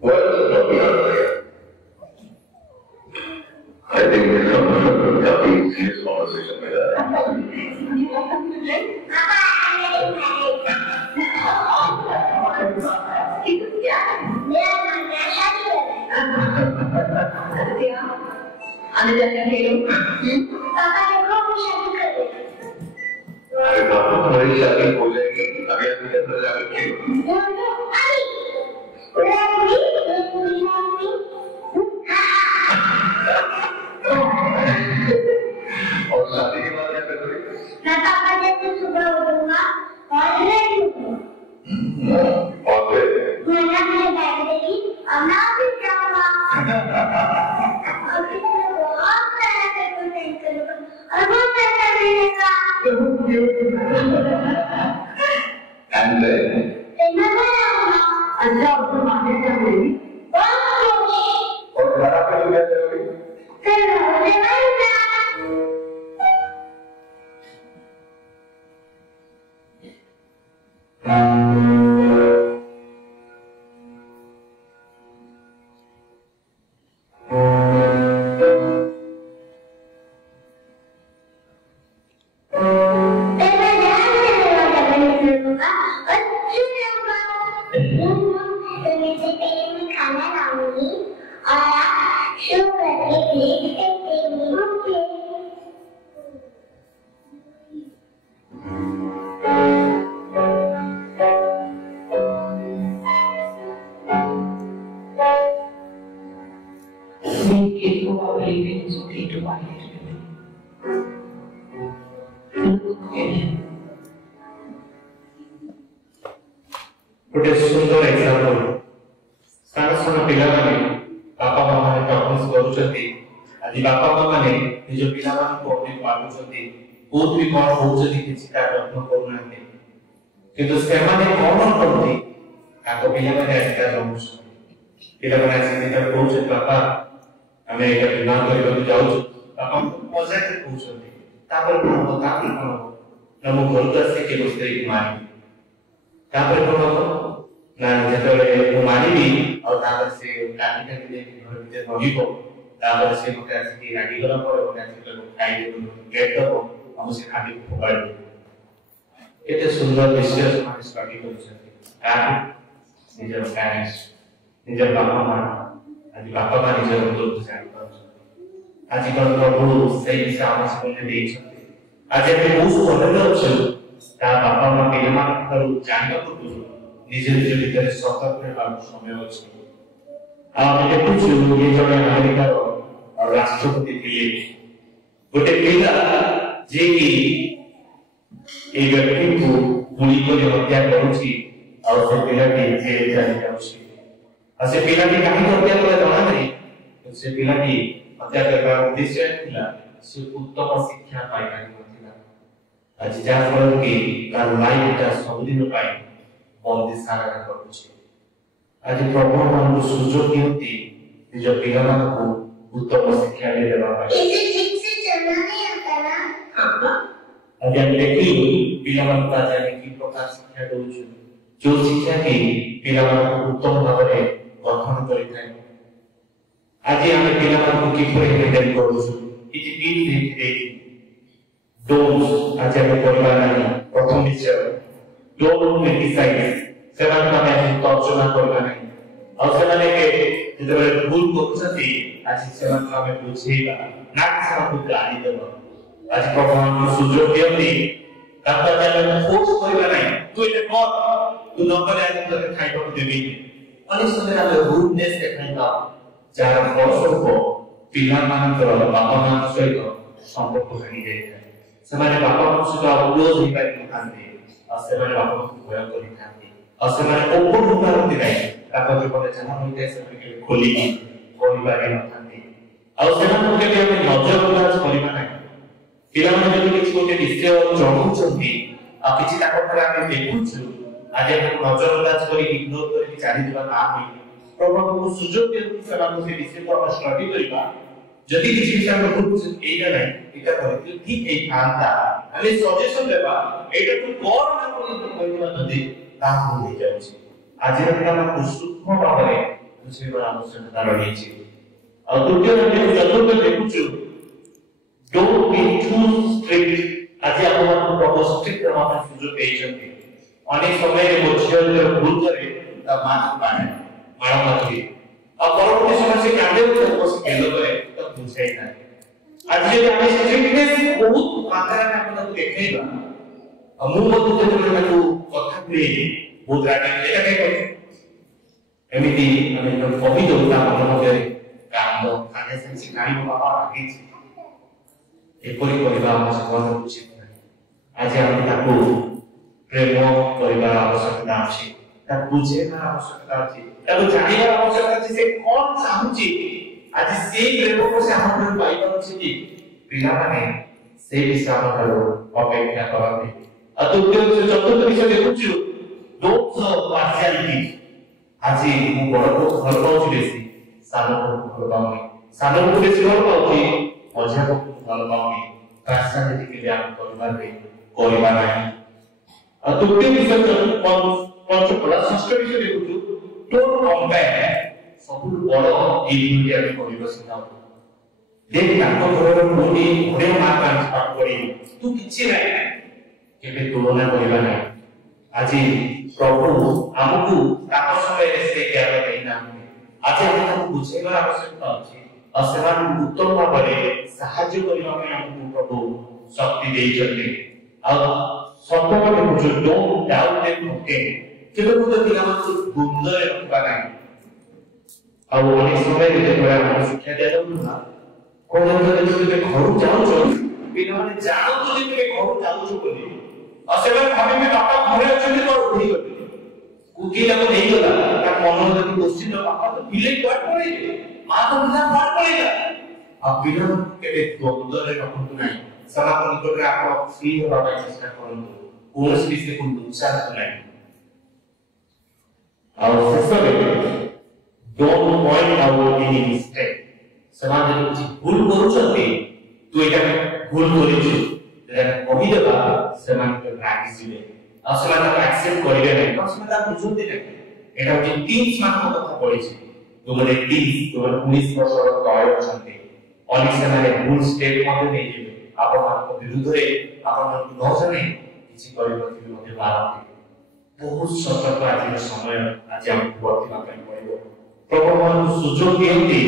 What is the topic? I think it's a काफी serious conversation में जा रहा है. You want something to drink? क्या? मेरा मामा शादी कर क्या? आने जाने के लोग? पापा देखो हम शादी कर रहे हैं. अरे बाबू हमारी शादी हो जाएगी अभी अभी तक न जाकर के और शादी के बाद क्या करोगे? मैं पापा जैसे सुबह उठूंगा और रेडी होऊंगा. और फिर मैं अपने बैग लेगी और मैं ऑफिस जाऊंगा. ऑफिस में बहुत सारा पेपर सेंड करूंगा और बहुत पैसा मिलेगा. and then फिर मैं घर आऊंगा. अच्छा और मार्केट क्या मिलेगी? बहुत खुश. और घर आकर क्या करोगे? फिर मैं उसे बनूंगा. ଗୋଟେ ସୁନ୍ଦର ଏକ୍ସାମ୍ପଲ ସାନ ସାନ ପିଲାମାନେ ବାପା ମା ମାନେ ପ୍ରପୋଜ କରୁଛନ୍ତି ଆଜି ବାପା ମା ମାନେ ନିଜ ପିଲାମାନଙ୍କୁ ଅନେକ ପାଳୁଛନ୍ତି ବହୁତ ବି କଣ ହଉଛନ୍ତି କିଛି ତା ଯତ୍ନ କରୁନାହାନ୍ତି କିନ୍ତୁ ସେମାନେ କଣ କରନ୍ତି ତାଙ୍କ ପିଲାମାନେ ଆସିକା ରହୁଛନ୍ତି ପିଲାମାନେ ଆସିକି ଯେତେବେଳେ କହୁଛନ୍ତି ବାପା ଆମେ ଏଇଟା ବିବାହ କରିବାକୁ ଯାଉଛୁ ବାପା ମଜାକରେ କହୁଛନ୍ତି ତାପରେ କଣ ହବ ତାପରେ କଣ ହବ ନା ମୁଁ ଘରକୁ ଆସିକି କେବେ ସ୍ତ୍ରୀକୁ ମାରିବି ତାପରେ କଣ ହବ ନା ଯେତେବେଳେ ମୁଁ ମାରିବି ଆଉ ତାପରେ ସେ କାଟି କାଟି ଦେଇକି ଘର ଭିତରେ ରହିବ ତାପରେ ସେ ମତେ ଆସିକି ରାଗିଗଲା ପରେ ମତେ ଆସିକି ଖାଇଦେବ ଗେଟ୍ ଦବ ଆଉ ସେ ଖାଦ୍ୟକୁ ଫୋପାଡ଼ି ଦେବ କେତେ ସୁନ୍ଦର ଦୃଶ୍ୟ ସେମାନେ ଷ୍ଟଡି କରୁଛନ୍ତି କାହାକୁ ନିଜର ପ୍ୟାରେଣ୍ଟସ୍ ନିଜର ବାପା ମା ଆଜି ବାପା ମା ନିଜର ଦୋଷ ଜାଣିପାରୁଛନ୍ତି ଆଜିକାଲି ପ୍ରଭୁ ସେଇ ବିଷୟ ଆମ ଜୀବନରେ ଦେଇଛନ୍ତି ଆଜି ଆମେ ବହୁତ ଭଲରେ ଅଛୁ ତା ବାପା ମା ପିଲାମାନଙ୍କ ଠାରୁ ଜାଣିବା ପୂର୍ବରୁ ନିଜ ନିଜ ଭିତରେ ସତର୍କ ହେବାକୁ ସମୟ ଅଛି ଆଉ ଆମେ ଦେଖୁଛୁ ଇଏ ଜଣେ ଆମେରିକାର ରାଷ୍ଟ୍ରପତି ଥିଲେ ଗୋଟେ ପିଲା ଯିଏକି এই ব্যক্তিକୁ ଗୁଳି କରି ହତ୍ୟା କରୁଛି ଆଉ ସେ ପିଲାଟି ଜେଲ୍ ଚାଲି ଯାଉଛି ଆଉ ସେ ପିଲାଟି କାହିଁକି ହତ୍ୟା କଲା ଜଣା ନାହିଁ ସେ ପିଲାଟି ହତ୍ୟା କରିବାର ଉଦ୍ଦେଶ୍ୟ ଥିଲା ସେ ଉତ୍ତମ ଶିକ୍ଷା ପାଇପାରିନଥିଲା ଆଜି ଯାହା ଫଳରେ କି ତାର ଲାଇଫଟା ସବୁଦିନ ପାଇଁ ବନ୍ଦିଶାଳାରେ କରୁଛି ଆଜି ପ୍ରଭୁ ଆମକୁ ସୁଯୋଗ ଦିଅନ୍ତି ନିଜ ପିଲାମାନଙ୍କୁ ଉତ୍ତମ ଶିକ୍ଷା ଦେବା ପାଇଁ इसे ठीक से चलना नहीं आता ना. ଆଜି ଆମେ ଦେଖିଲୁ ପିଲାମାନଙ୍କୁ ଆଜି ଆମେ କି ପ୍ରକାର ଶିକ୍ଷା ଦଉଛୁ ଯୋଉ ଶିକ୍ଷା କି ପିଲାମାନଙ୍କୁ ଉତ୍ତମ ଭାବରେ ଗଠନ କରିଥାଏ ଆଜି ଆମେ ପିଲାମାନଙ୍କୁ କିପରି ହ୍ୟାଣ୍ଡେଲ କରୁଛୁ କିଛି ଟିପ୍ସ ଦେଇଛି ଡୋଣ୍ଟ ଆଜି ଆମେ କରିବା ନାହିଁ ପ୍ରଥମ ବିଷୟ ଡୋଣ୍ଟ କ୍ରିଟିସାଇଜ ସେମାନଙ୍କୁ ଆମେ ଆଜି ତର୍ଜମା କରିବା ନାହିଁ ଆଉ ସେମାନେ ଯେତେବେଳେ ଭୁଲ କରୁଛନ୍ତି ଆଜି ସେମାନଙ୍କୁ ଆମେ ବୁଝେଇବା ନା ସେମାନଙ୍କୁ ଗାଳି ଦେବା ଆଜି ପ୍ରଭୁ ଆମକୁ ସୁଯୋଗ ଦିଅନ୍ତି ତାଙ୍କୁ ଆଜି ଆମେ ଫୋର୍ସ କରିବା ନାହିଁ ତୁ ଏଇଟା କର ତୁ ନ କଲେ ଆଜି ତୋତେ ଖାଇବାକୁ ଦେବି ଅନେକ ସମୟରେ ଆମେ ରୁଡନେସ୍ ଦେଖାଇବା ଯାହାର ଫଳସ୍ୱରୂପ ପିଲାମାନଙ୍କର ବାପା ମାଙ୍କ ସହିତ ସମ୍ପର୍କ ଭାଙ୍ଗି ଯାଇଥାଏ ସେମାନେ ବାପା ମାଙ୍କ ସହିତ ଆଉ କ୍ଲୋଜ ହେଇପାରିନଥାନ୍ତି ଆଉ ସେମାନେ ବାପା ମାଙ୍କୁ ଭୟ କରିଥାନ୍ତି ଆଉ ସେମାନେ ଓପନ ହୋଇପାରନ୍ତି ନାହିଁ ତାଙ୍କ ଜୀବନରେ ଯାହା ହୋଇଥାଏ ସେମାନେ କେବେ ଖୋଲିକି କହିପାରିନଥାନ୍ତି ଆଉ ସେମାନଙ୍କୁ କେବେ ଆମେ ନଜରଅନ୍ଦାଜ କରିବା ନାହିଁ ପିଲାମାନେ ଯଦି କିଛି ଗୋଟେ ବିଷୟ ଜଣଉଛନ୍ତି ଆଉ କିଛି ତାଙ୍କ ଠାରେ ଆମେ ଦେଖୁଛୁ ଆଜି ଆମେ ନଜରଅନ୍ଦାଜ କରି ଇଗ୍ନୋର କରିକି ଚାଲିଯିବା ତା ନୁହେଁ। ପ୍ରଭୁ ଆମକୁ ସୁଯୋଗ ଦିଅନ୍ତି ସେମାନଙ୍କୁ ସେ ବିଷୟକୁ ଆମେ ଷ୍ଟଡି କରିବା। ଯଦି କିଛି ବିଷୟ ଆମେ ବୁଝୁଛୁ ଏଇଟା ନାହିଁ ଏଇଟା କରିଥିଲେ ଠିକ ହେଇଥାନ୍ତା ଆମେ ସଜେସନ ଦେବା ଏଇଟାକୁ କର ନା ବୋଲି କହିବା ଯଦି ତାହା ଭୁଲ ହେଇଯାଉଛି। ଆଜିର ପିଲାମାନଙ୍କୁ ସୂକ୍ଷ୍ମ ଭାବରେ ବୁଝେଇବାର ଆବଶ୍ୟକତା ରହିଛି। ଆଉ ଦ୍ୱିତୀୟ ଚତୁର୍ଥ ଦେଖୁଛୁ ଡୋଣ୍ଟ ବି ଟୁ ଷ୍ଟ୍ରିକ୍ଟ। ଆଜି ଆପଣମାନଙ୍କୁ ପ୍ରଭୁ ଷ୍ଟ୍ରିକ୍ଟ ହେବା ପାଇଁ ସୁଯୋଗ ଦେଇଛନ୍ତି। ଅନେକ ସମୟରେ ମୋ ଝିଅ ଯେତେବେଳେ ଭୁଲ କରେ ତା ମା ମାଡ଼ ମାରି ଆଉ ପରବର୍ତ୍ତୀ ସମୟ ସେ କାନ୍ଦେ ବସି ଗେଲ କରେ ତ ବୁଝାଇ ନାହିଁ। ଆଜି ଯଦି ଆମେ ଷ୍ଟ୍ରିକ୍ଟନେସ୍ ବହୁତ ମାତ୍ରାରେ ଆମେ ତାକୁ ଦେଖେଇବା ଆଉ ମୁଁ ମଧ୍ୟ ଯେତେବେଳେ ତାକୁ କଥା କୁହେ ବହୁତ ରାଗେ ଏଇଟା କାହିଁ କରେ ଏମିତି ଆମେ କହିଦେଉ ତା ମନ ମଧ୍ୟରେ କାନ୍ଦ ସାଙ୍ଗେ ସାଙ୍ଗେ ସେ କାଣିବ ବାପା ରାଗିଛି ଏପରି କରିବା ଆମ ଜୀବନ ଉଚିତ ନାହିଁ। ଆଜି ଆମେ ତାକୁ ପ୍ରେମ କରିବାର ଆବଶ୍ୟକତା ଅଛି, ତାକୁ ବୁଝେଇବାର ଆବଶ୍ୟକତା ଅଛି, ତାକୁ ଜାଣିବାର ଆବଶ୍ୟକତା ଅଛି ସେ କଣ ଚାହୁଁଛି। ଆଜି ସେଇ ପ୍ରେମକୁ ସେ ଆମ ଠାରୁ ପାଇପାରୁଛି କି ପିଲାମାନେ ସେଇ ବିଷୟ ଆମ ଠାରୁ ଅପେକ୍ଷା କରନ୍ତି। ଆଉ ଚତୁର୍ଥ ବିଷୟ ଦେଖୁଛୁ ଡୋଣ୍ଟ ଶୋ ପାର୍ସିଆଲିଟି। ଆଜି ମୁଁ ବଡକୁ ଭଲ ପାଉଛି ବେଶୀ ସାନକୁ ଭଲ ପାଉନି, ସାନକୁ ବେଶୀ ଭଲ ପାଉଛି ମଝିଆକୁ ଭଲ ପାଉନି। ପାର୍ସିଆଲିଟି କେବେ ଆମେ କରିବା ନାହିଁ। ଆଉ ତୃତୀୟ ବିଷୟ ପଞ୍ଚକଳା ଷଷ୍ଠ ବିଷୟ ଦେଖୁଛୁ ଡୋଣ୍ଟ କମ୍ପେୟାର। ସବୁଠୁ ବଡ ଏଇ ଦୁଇଟି ଆମେ କରିବା ଶିଖାଉ। ଦେଖ ତାଙ୍କ ଘରର ପୁଅଟି ଘରେ ମାର୍କ ଆଣିଛି ପାଠ ପଢି ତୁ କିଛି ନାହିଁ କେବେ ତୁଳନା କରିବା ନାହିଁ। ଆଜି ପ୍ରଭୁ ଆମକୁ ତାଙ୍କ ସମୟରେ ସେ ଜ୍ଞାନ ଦେଇନାହାନ୍ତି। ଆଜି ଆମେ ତାଙ୍କୁ ବୁଝେଇବାର ଆବଶ୍ୟକତା ଅଛି ଆଉ ସେମାନଙ୍କୁ ଉତ୍ତମ ଭାବରେ ସାହାଯ୍ୟ କରିବା ପାଇଁ ଆମକୁ ପ୍ରଭୁ ଶକ୍ତି ଦେଇଛନ୍ତି। ଆଉ ସପ୍ତମ ଦେଖୁଛୁ ଡୋଣ୍ଟ ଡାଉଟ ଦେମ୍ ଓକେ। କେବେ ମଧ୍ୟ ପିଲାମାନଙ୍କୁ ଦ୍ୱନ୍ଦ୍ୱରେ ରଖିବା ନାହିଁ। ଆଉ ଅନେକ ସମୟରେ ଯେତେବେଳେ ଆମକୁ ଶିକ୍ଷା ଦିଆଯାଉଥିଲା କଣ ଯେତେବେଳେ ଘରୁ ଯାଉଛ ପିଲାମାନେ ଜାଣନ୍ତୁ ଯେତେବେଳେ ଘରୁ ଯାଉଛୁ ବୋଲି ଆଉ ସେମାନେ ଭାବିବେ ବାପା ଘରେ ଅଛନ୍ତି ତ ଉଠେଇଗଲେ କୁକି ତାକୁ ନେଇଗଲା ତା ମନରେ ଯଦି କୋଶ୍ଚିନ୍ ବାପା ତ ପିଲେ କୁଆଡେ ପଳେଇଲେ ମା ତ ପିଲା କୁଆଡେ ପଳେଇଲା। ଆଉ ପିଲାମାନଙ୍କୁ କେବେ ଦ୍ୱନ୍ଦ୍ୱରେ ରଖନ୍ତୁ ନାହିଁ। ସେମାନଙ୍କ ନିକଟରେ ଆପଣ ଫ୍ରି ହେବା ପାଇଁ ଚେଷ୍ଟା କରନ୍ତୁ, କୌଣସି ବିଷୟକୁ ଉତ୍ସାହିତ ନାହିଁ। ଆଉ ଶେଷରେ don't point out any mistake. ସେମାନେ ଯଦି କିଛି ଭୁଲ କରୁଛନ୍ତି ତୁ ଏଇଟା ଭୁଲ କରିଛୁ କହିଦେବା ସେମାନେ ରାଗିଯିବେ ଆଉ ସେମାନେ ତାକୁ ଆକ୍ସେପ୍ଟ କରିବେ ନାହିଁ କାରଣ ସେମାନେ ତାକୁ ବୁଝନ୍ତି ନାହିଁ। ଏଇଟା ହଉଛି ଟିନ୍ସ ମାନଙ୍କ କଥା ପଡିଛି। ଯୋଉମାନେ ଟିନ୍ସ ଯୋଉମାନେ 19 ବର୍ଷର ତଳେ ଅଛନ୍ତି ଅନେକ ସେମାନେ ଭୁଲ ଷ୍ଟେପ୍ ମଧ୍ୟ ନେଇଯିବେ ଆପଣମାନଙ୍କ ବିରୁଦ୍ଧରେ ଆପଣମାନଙ୍କୁ ନ ଜାଣି କିଛି କରିବାକୁ ମଧ୍ୟ ବାରନ୍ତି। ବହୁତ ସତର୍କ ଆଜିର ସମୟ ଆଜି ଆମକୁ ବର୍ତ୍ତିବା ପାଇଁ ପଡିବ। ପ୍ରଭୁ ଆମକୁ ସୁଯୋଗ ଦିଅନ୍ତି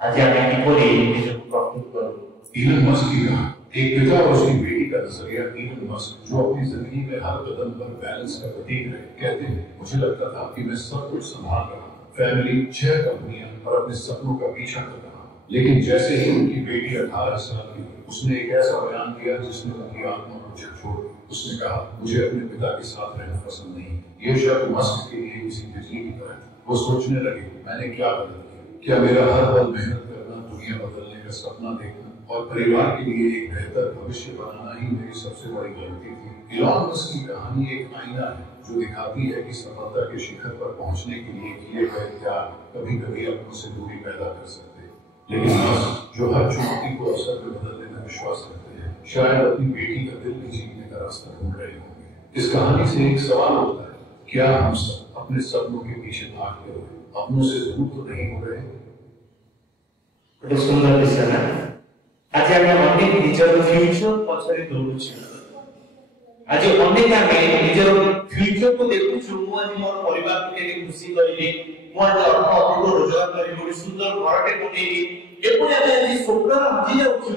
आज आप किपरि ନିଜକୁ ପ୍ରସ୍ତୁତ କରୁ। इलन मस्क की कहा एक पिता और उसकी बेटी का नजरिया इलन मस्क जो अपनी जिंदगी में हर कदम पर बैलेंस का प्रतीक रहे कहते हैं मुझे लगता था कि मैं सब कुछ संभाल रहा हूँ, फैमिली 6 कंपनियां और अपने सपनों का पीछा कर रहा हूँ। लेकिन जैसे ही उनकी बेटी 18 साल की हुई उसने एक ऐसा बयान दिया जिसने उनकी आत्मा को झकझोर दिया। उसने कहा मुझे अपने पिता के साथ रहना पसंद नहीं। ये शब्द मस्क के लिए किसी बिजली की तरह था। वो सोचने लगे मैंने क्या गलत किया, क्या मेरा हर पल मेहनत करना, दुनिया बदलने का सपना देखना और परिवार के लिए एक बेहतर भविष्य बनाना ही मेरी सबसे बड़ी गलती थी। इलॉन मस्क की कहानी एक आईना है जो दिखाती है कि सफलता के शिखर पर पहुंचने के लिए किए गए त्याग कभी-कभी अपनों से दूरी पैदा कर सकते हैं। लेकिन मस्क जो हर चुनौती को अवसर में बदलने में विश्वास करते हैं शायद अपनी बेटी का दिल भी जीतने का रास्ता ढूंढ रहे होंगे। इस कहानी से एक सवाल होता है क्या हम सब अपने सपनों के पीछे भागते हुए अपनों से दूर तो नहीं हो रहे? ଗୋଟେ ସୁନ୍ଦର ବିଷୟ ନା। ଆଜି ଆମେ ଅନେକ ନିଜର ଫ୍ୟୁଚର ପଛରେ ଦୌଡୁଛୁ। ଆଜି ଅନେକ ଆମେ ନିଜର ଫ୍ୟୁଚରକୁ ଦେଖୁଛୁ ମୁଁ ଆଜି ମୋର ପରିବାରକୁ କେମିତି ଖୁସି କରିବି, ମୁଁ ଆଜି ଅର୍ଥ ଅଧିକ ରୋଜଗାର କରିବି, ଗୋଟେ ସୁନ୍ଦର ଘରଟେ ବନେଇବି, ଏପରି ଆମେ ଆଜି ସ୍ୱପ୍ନରେ ହଜି ଯାଉଛୁ।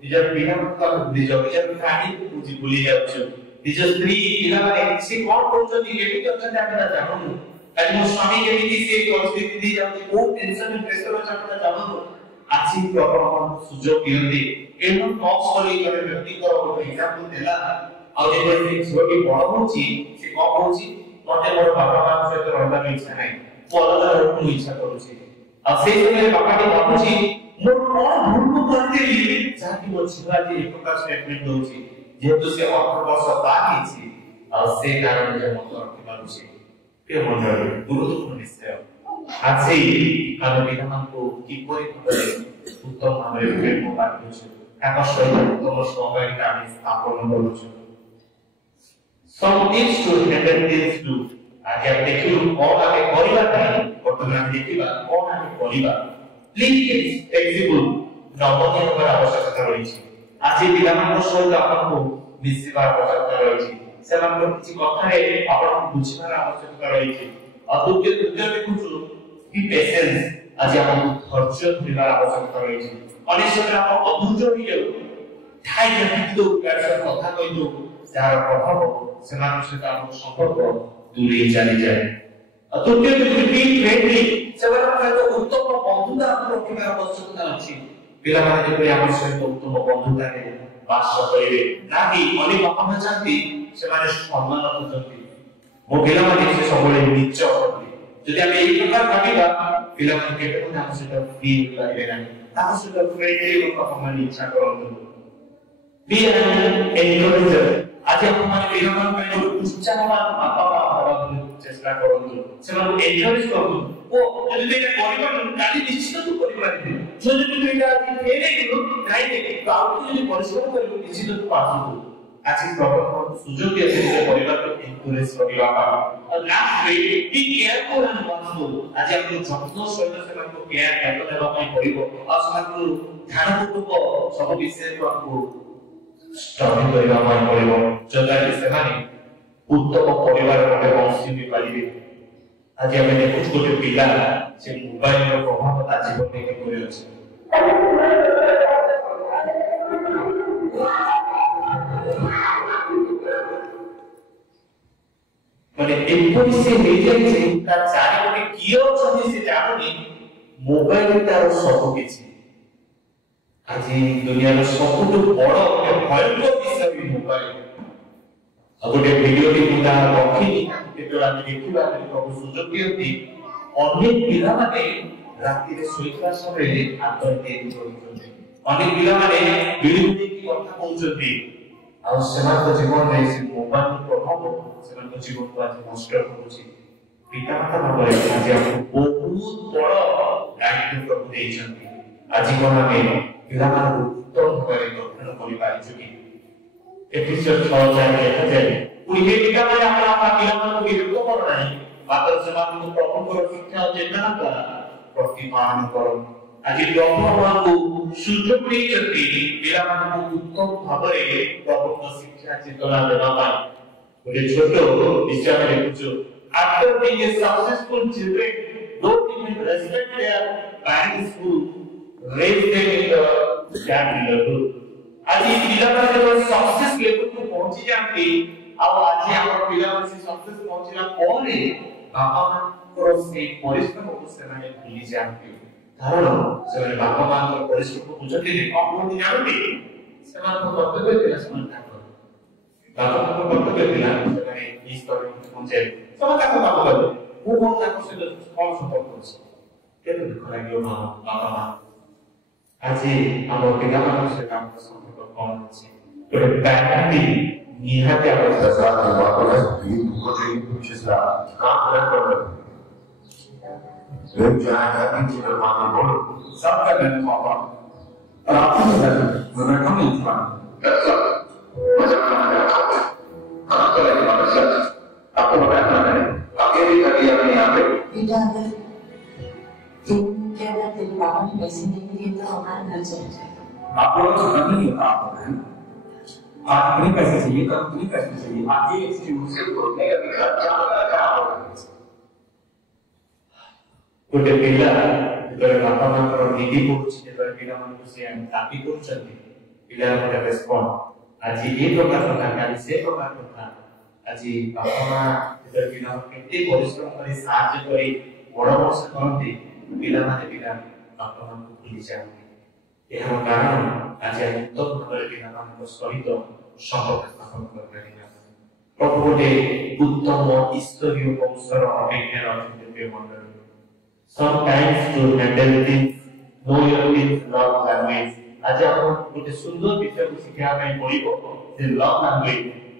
ନିଜର ପିଲାମାନଙ୍କୁ ଆମେ ଭୁଲି ଯାଉଛୁ, ନିଜର ଫ୍ୟାମିଲିକୁ ଭୁଲି ଯାଉଛୁ, ନିଜ ସ୍ତ୍ରୀ ପିଲାମାନେ ସେ କଣ କରୁଛନ୍ତି କେମିତି ଅଛନ୍ତି ଆମେ ତା ଜାଣୁନୁ। ଆଜି ମୋ ସ୍ୱାମୀ କେମିତି ସେ ପରିସ୍ଥିତି ଦେଇ ଯାଉଛି, କୋଉ ଟେନସନ ପ୍ରେସର ଅଛି ଆମେ ତା ଜାଣୁନୁ। आज प्रॉब्लम सुजोग दियंती एनो टॉक्स वाली करे व्यक्तिकर ଗୋଟେ एग्जांपल देला ଆଉ ଯେତେବେଳେ ଛୁଆଟି ବଡ ହଉଛି ସେ କଣ କହୁଛି ମତେ ମୋର ବାପା ମାଙ୍କ ସହିତ ରହିବାକୁ ଇଚ୍ଛା ନାହିଁ, ମୁଁ ଅଲଗା ରହିବାକୁ ଇଚ୍ଛା କରୁଛି। ଆଉ ସେଇ ସମୟରେ ବାପାଟି ଭାବୁଛି मोर कोन भूल को करते जाति मो छिवा जे एक प्रकार स्टेटमेंट दोछि जेहेतु से 18 वर्ष बाकी छी आ से कारण जे मत रखि पारु छी के मंडल गुरुत्वपूर्ण विषय आज से हम पितामान को किपरि भाबरे उत्तम भाबरे प्रेम बांटु छी ताका सहित उत्तम सहकारिता हामी स्थापन करू छी some tips to handle this too आज आप देखियो कोन आके करिबा नहीं वर्तमान देखिबा कोन आके करिबा प्लीज फ्लेक्सिबल नमनीय होबार आवश्यकता रहिछि आज पिलामान सहित आपनको मिसिबार आवश्यकता रहिछि सेमानको किछि कथारे आपनको बुझिबार आवश्यकता रहिछि अद्वितीय तृतीय देखुछु बी पेशेंस आज आपनको धैर्य धरिबार आवश्यकता रहिछि अनेक समय आप अधैर्य होई जाउ ठाई ठाई तो कार्य कथा कहि दो जार प्रभाव सेमानक सहित आपनको संपर्क दूरी चली जाए तृतीय बी फ्रेंडली सेमानक सहित उत्तम बंधुता आपको रखिबार आवश्यकता अछि पिलामाने जेपरि हमर सहित उत्तम बंधुता रे बास करिवे नाकि अनेक बापा मा चाहती सेमाने सम्मान खोजନ୍ତି मो पिलामाने से सबले नीच होती जदि हम एक प्रकार भाबिबा पिलामाने केते कोन हम सहित फील करिवे नाही ताको सहित फ्रेंडली बापा मा इच्छा करନ୍ତୁ बी एन एनकरेजर आज हम माने पिलामान ପାଇଁ उत्साहवान बापा मा हବାକୁ चेष्टा करନ୍ତୁ ସେମାନଙ୍କୁ एनकरेज करନ୍ତୁ ओ ଯଦି ଏଟା କରିବାନି କାଲି ନିଶ୍ଚିତ ତୁ କରିପାରିବେ ଯଦି ତୁ ଏଟା ଫେରେ ଗଲୁ ନାଇଁ ଦେଖି ଆଉ ଯଦି ପରିଶ୍ରମ କରିବୁ ନିଶ୍ଚିତ ତୁ ପାସୁ आज प्रॉब्लम सुযোগ दिए से परिवार को एनकरेज करिवा और लास्ट रे बी केयरफुल एंड वाचफुल आज हम जत्न सहित से को केयर करतो देबा ପାଇଁ पड़िबो और समाजको ध्यानपूर्वक सब विषय को आपको स्टडी करिवा ପାଇଁ पड़िबो जता कि सेमाने उत्तम परिवार रे बंशी भी पाइबे आज हम देखु गोटे पिला से मोबाइल रो प्रभाव ता जीवन में के करे अछि माने एपरि से हे जाय छै ता चारि गोटे कियो छथि से जानुनी मोबाइल तार सब किछि आज दुनिया रो सबटु बड़ भयंकर विषय मोबाइल गोटे वीडियो टी मुदा रखी केतला देखिबा प्रभु सुযোগ दियंती अनेक पिला माने राति रे सोइता समय आत्महत्या करछथि अनेक पिला माने बिल्डिंग की कथा कहउछथि आ समाज जीवन रे से मोबाइल प्रभाव समाज जीवन को आज नष्ट करूछि पिता माता भाबरे आज हमको बहुत बड़ दायित्व प्रभु देइछथि आज कोन हमें पिला माने उत्तम करे गठन करि पारिछु कि एपिसोड 6 जाय देखा जाय पुणे पिता माने आपला पिला माने विरुद्ध कर नाही मात्र समाज को प्रभु को शिक्षा चेतना द्वारा प्रतिपादन करो आज प्रभु को सुযোগ देइछथि पिला माने उत्तम भाबरे प्रभु को शिक्षा चेतना देबा पाई गोटे छोटो विषय में देखुछु after being a successful children don't even respect their parents who raise them in the that level आज पिला माने जब सक्सेस लेवल को पहुंची जाते अब आज हम पिला माने सक्सेस पहुंचला परे बापा मां को से परिश्रम को सेमाने भूली जाते कारण से बापा मां को परिश्रम को बुझते नहीं कौन जानते सेमान को कर्तव्य दिला समान था बापा मां को कर्तव्य दिला सेमाने इस तरह पहुंचे समान का बापा बोले वो कौन था को से कौन सपोर्ट कर केते दुख लागियो मां बापा मां आज हम पिला मां से काम कर कौन अछि तो पैरेंटी निहाते आवश्यक है बापा का भी दुख से विशेषता काम कर वे चाहे कि जीवन में बोलो सबका दिन पापा और आपको मैं कम नहीं था आपको लगे आपको बताना है अकेले कभी अपने यहाँ पे बेटा अगर तुम क्या तेरे पापा ने पैसे नहीं दिए तो हमारा घर चल जाएगा आपको तो नहीं होता आपको आज कितने पैसे चाहिए कल कितने पैसे चाहिए आज ये एक्सक्यूज से बोलने का भी खर्चा क्या होगा गोटे पिला जेतरे बापा मां कर निधि पहुंची जेतरे पिला मन को से तापी करछथि पिला मोटे रेस्पॉन्ड आज ये प्रकार का काली से प्रकार का आज बापा मां जेतरे पिला केते परिश्रम करी साहाय्य करी बड़ बड़ से करते पिला माने पिला बापा मां को भूली जाते एहा कारण आज उत्तम भाବରେ पिला मान को सहित संपर्क स्थापन कर परिना प्रभु गोटे उत्तम ईश्वरीय कौशल अभिज्ञान अभिज्ञ मंडल sometimes to handle things know your kids love language आज हम गोटे सुंदर विषय को शिक्षा में पड़िबो जे लव लैंग्वेज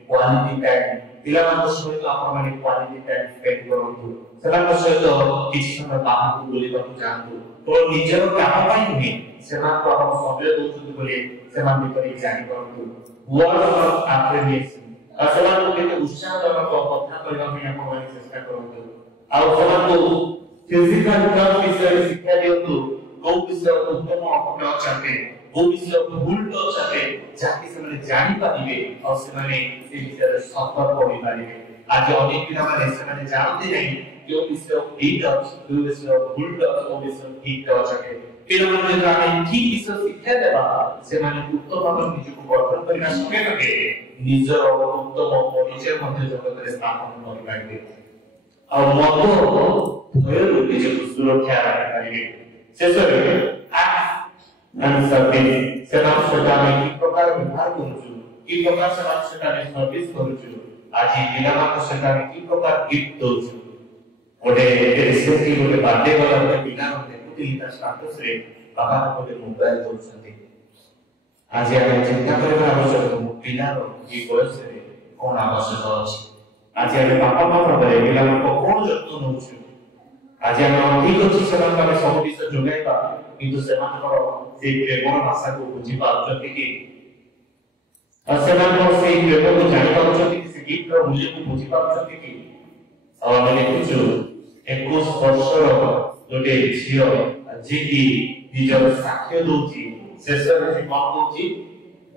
क्वालिटी टाइम पिला मान सहित आपण माने क्वालिटी टाइम स्पेंड करंतु सेना सहित किछि समय बाहर को बोली बाकू जानतु तो निजर काम पाई नुहे सेना को आपण समय दोछुत बोले सेना बिकरी जानि करंतु वर्ड ऑफ एफर्मेशन सेना को केते उत्साहजनक कथा कहबा में आपण माने चेष्टा करंतु आ सेना को फिजिकल टच विषय शिक्षा दियंतु को विषय उत्तम अपना चाहते वो विषय भूल तो चाहते जाके से जानी पारिबे और से से विषय सतर्क होई पारिबे आज अनेक पिला माने से जानते नहीं कि वो विषय ठीक टच वो विषय भूल टच वो विषय ठीक टच चाहते पिला माने जो आमे ठीक विषय शिक्षा देबा से माने उत्तम भाव निज को गठन करना संगे संगे निजर उत्तम परिचय मध्य जगत रे स्थापन कर पाइबे और मत भय निज को सुरक्षा रख पारिबे शेषरे सर्विस सेना सेटा में की प्रकार व्यवहार करूछु की प्रकार सेना सेटा में सर्विस करूछु आज पिला मान सेटा में की प्रकार गिफ्ट दोछु ओडे रिसेप्टिव ओडे बर्थडे वाला पिला ने कुतिली ता स्टेटस रे बाबा को मोबाइल दोछंती आज हम चिंता करबा आवश्यक पिला रो की बयस रे कोन आवश्यक अछि आज हम बापा मां रे पिला को कोन जत्न नउछु आज हम ठीक अछि सेना का सब विषय जोगाइबा किंतु सेमानकर से प्रेम भाषा को बुझी पाउछथि कि सेमानकर से प्रेम को जानि पाउछथि कि से गीत रो मूल्य को बुझी पाउछथि कि और माने कुछ 21 वर्षर गोटे झियो जे कि निजर साक्ष्य दोछि शेषर से कोन दोछि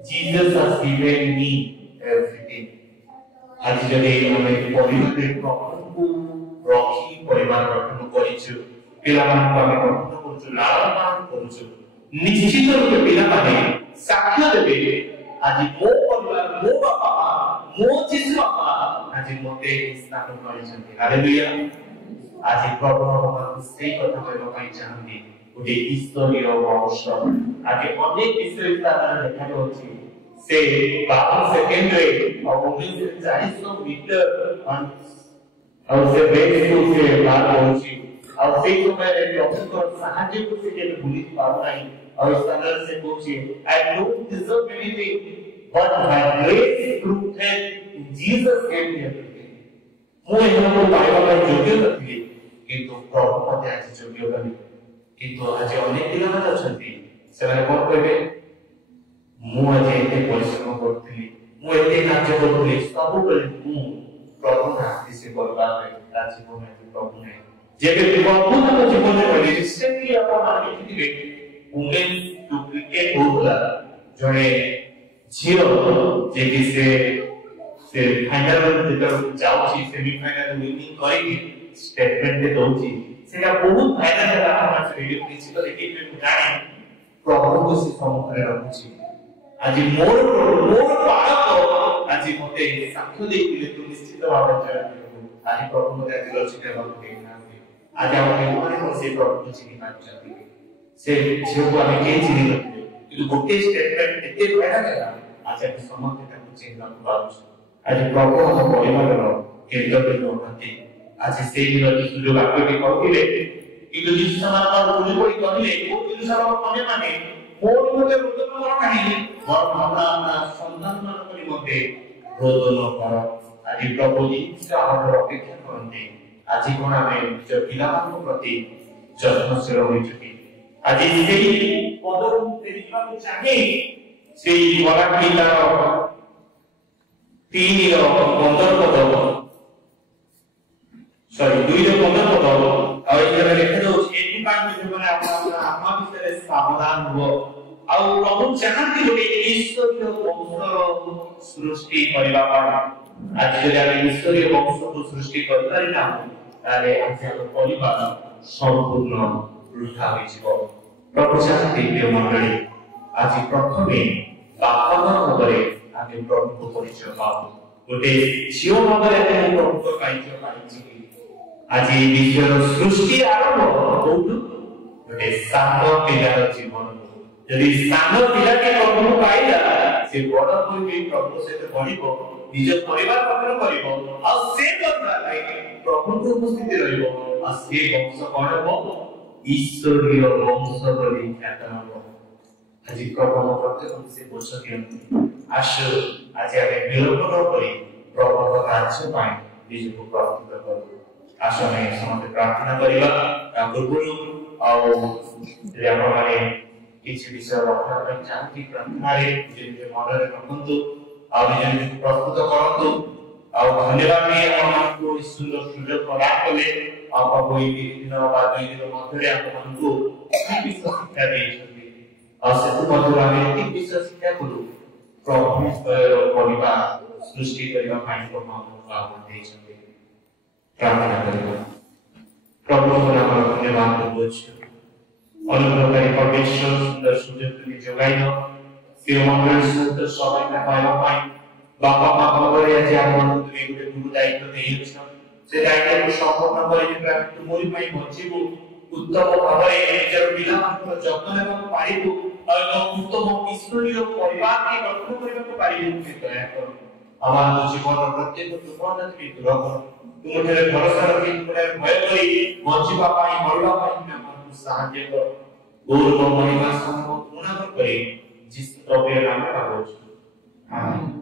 Jesus has given me everything आज जदि हम परिवार रे प्रभु को रखी परिवार गठन करिछु पिला मान को हम गठन करूछु लालन पालन करूछु निश्चित रूपे पिला माने साक्ष्य देबे आज मो परिवार मो बापा मो जीसु बापा आज मते स्थान करिसथि हालेलुया आज प्रभु भगवान से कथा कहबा पई चाहंती ओटे ईश्वरीय वंश आज अनेक विषय स्थान देखा जाउछि से 12 सेकंड रे और 1940 मीटर और से बेस को से बाहर पहुंची और से समय रे प्रभु को साहाय्य को से के भूली पाऊ नहीं और इस तरह से पूछिए I don't deserve anything but my grace proved in Jesus gave me everything मु एना को पाइबा ପାଇଁ ଯୋଗ୍ୟ ନଥିଲି କିନ୍ତୁ ପ୍ରଭୁ ମୋତେ ଆଜି ଯୋଗ୍ୟ କଲେ କିନ୍ତୁ ଆଜି ଅନେକ ପିଲାମାନେ ଅଛନ୍ତି ସେମାନେ କଣ କହିବେ ମୁଁ ଆଜି ଏତେ ପରିଶ୍ରମ କରୁଥିଲି ମୁଁ ଏତେ କାର୍ଯ୍ୟ କରୁଥିଲି ସବୁବେଳେ ମୁଁ प्रभु नास्ति से बरबाद है जीवन में प्रभु नहीं जेबे प्रभु तक जीवन में रिसेंटली अपन आगे किथिबे वुमेन टू क्रिकेट होला जणे झियो जे कि से फाइनल जेतर जाउची सेमीफाइनल विनिंग करी स्टेटमेंट दे दोची सेटा बहुत फायदा है हमरा से वीडियो निश्चित देखि पे जाने प्रभु को से सम्मुख रे रखुची आज मोर पालक आज मते साक्ष्य देइले तू निश्चित भाव चला आज प्रभु मते आज लक्षित भाव देखना आज हम माने को से प्रभु को चिनी पाछती से जे को हम के चिनी नथिले किंतु गोटे स्टेटमेंट एते फायदा देला आज हम समस्त को चिन्ह पाउछ आज प्रभु हम परिवार रो केंद्र बिंदु होती आज से दिन की सुयोग आपके भी कहतिले किंतु जिस समान पर भूल कोई कहले वो दिन सब मने माने मोर मते रोदन कर नाही और भावना अपना संतान मान करी मते रोदन कर आज प्रभु जी से हमर अपेक्षा करते आज कोन हमें जो पिलामान प्रति जत्नशील होई चुकी आज सेही पदर देखिबा को चाहे सेही बड़ा पितार 3 रो 15 पद सॉरी 2 रो 15 पद और एकर लिखा दो 85 जो माने अपना आत्मा विषय सावधान हो और प्रभु चाहती लोग ईश्वरीय वंशर सृष्टि करबा पर आज जदि हम ईश्वरीय वंश को सृष्टि कर पारिना ताले हम परिवार संपूर्ण वृथा होई जिवो प्रभु चाहती प्रिय मंडली आज प्रथमे बापा भाବରେ ଆମେ ପ୍ରଭୁଙ୍କ ପରିଚୟ ପାଉ ଗୋଟେ ଝିଅ ଭାବରେ ଆମେ ପ୍ରଭୁଙ୍କ ପରିଚୟ ପାଇଛୁ ଆଜି ବିଶ୍ୱର ସୃଷ୍ଟି ଆରମ୍ଭ କୋଉଠୁ ଗୋଟେ ସାନ ପିଲାର ଜୀବନ ଯଦି ସାନ ପିଲାଟି ପ୍ରଭୁଙ୍କୁ ପାଇଲା ସେ ବଡ଼ ହୋଇ ପ୍ରଭୁ ସହିତ ବଢିବ ନିଜ ପରିବାର ପାଖରେ କରିବ ଆଉ ସେ ପରିବାର ପ୍ରଭୁଙ୍କ ଉପସ୍ଥିତି ରହିବ ଆଉ ସେ ବଂଶ କଣ ହେବ ଈଶ୍ୱରୀୟ ବଂଶ ବୋଲି ଖ୍ୟାତ ହେବ। ଆଜି ପ୍ରଭୁ ପ୍ରତ୍ୟେକ ସେ ବୋଝ ଦିଅନ୍ତି। ଆସୁ ଆଜି ଆମେ ବିଳମ୍ବ ନ କରି ପ୍ରଭୁଙ୍କ କାର୍ଯ୍ୟ ପାଇଁ ନିଜକୁ ପ୍ରସ୍ତୁତ କରୁ। ଆସୁ ଆମେ ସମସ୍ତେ ପ୍ରାର୍ଥନା କରିବା। ତା ପୂର୍ବରୁ ଆଉ ଆପଣମାନେ କିଛି ବିଷୟ ରଖିବା ପାଇଁ ଚାହାନ୍ତି ପ୍ରାର୍ଥନାରେ ନିଜ ମନରେ ରଖନ୍ତୁ ଆଉ ନିଜ ନିଜକୁ ପ୍ରସ୍ତୁତ କରନ୍ତୁ। ଆଉ ଧନ୍ୟବାଦ ଆପଣମାନଙ୍କୁ ସୁନ୍ଦର ସୁଯୋଗ ପ୍ରଦାନ କଲେ। ଆଉ ପ୍ରଭୁ ଏଇ 3 ଦିନ ବା 2 ଦିନ ମଧ୍ୟରେ ଆପଣମାନଙ୍କୁ ଶିକ୍ଷା ଦେଇଛନ୍ତି। ଆଉ ସେଥିମଧ୍ୟରୁ ଆମେ ଏତିକି ବିଷୟ ଶିକ୍ଷା କରୁ ପ୍ରଭୁ କରିବା ସୃଷ୍ଟି କରିବା ପାଇଁ ପ୍ରଭୁ ଆମକୁ ଆହ୍ୱାନ ଦେଇଛନ୍ତି। ପ୍ରାର୍ଥନା କରିବା। ପ୍ରଭୁଙ୍କ ନାମରେ ଧନ୍ୟବାଦ ଦେଉଛୁ। ଅନୁଗ୍ରହକାରୀ ପରମେଶ୍ୱର ସୁନ୍ଦର ସୁଯୋଗ ତୁମେ ଯୋଗାଇଲ ଶିବମଣ୍ଡଳ ସହିତ ସହାୟତା ପାଇବା ପାଇଁ। ବାପା ମା ଭାବରେ ଆଜି ଆପଣଙ୍କୁ ତୁମେ ଗୋଟେ ଗୁରୁ ଦାୟିତ୍ୱ ଦେଇଅଛ। ସେ ଦାୟିତ୍ୱକୁ ସମ୍ପୂର୍ଣ୍ଣ କରି ଆମେ ତୁମରି ପାଇଁ ବଞ୍ଚିବୁ। ଉତ୍ତମ ଭାବରେ ନିଜର ପିଲାମାନଙ୍କର ଯତ୍ନ ନେବାକୁ ପାରିବୁ ଆଉ ଉତ୍ତମ ଈଶ୍ୱରୀୟ ପରିବାରকে ଗଠନ କରିବାକୁ ପାରିବୁ। ଦୟା କର আমার জীবনের প্রত্যেক দুঃখটা তুমি দূর কর। ତୁମଠାରେ ଭରସା ରଖି ତୁମଠାରେ ଭୟ କରି ବଞ୍ଚିବା ପାଇଁ ମରିବା ପାଇଁ ଆମକୁ ସାହାଯ୍ୟ କର। ଗୌରବ ମହିମା ସମୂହ ଗୁଣାକ କରି ଯୀଶୁ ପ୍ରଭୁର ନାମରେ ମାଗୁଛୁ। ଆମେନ୍।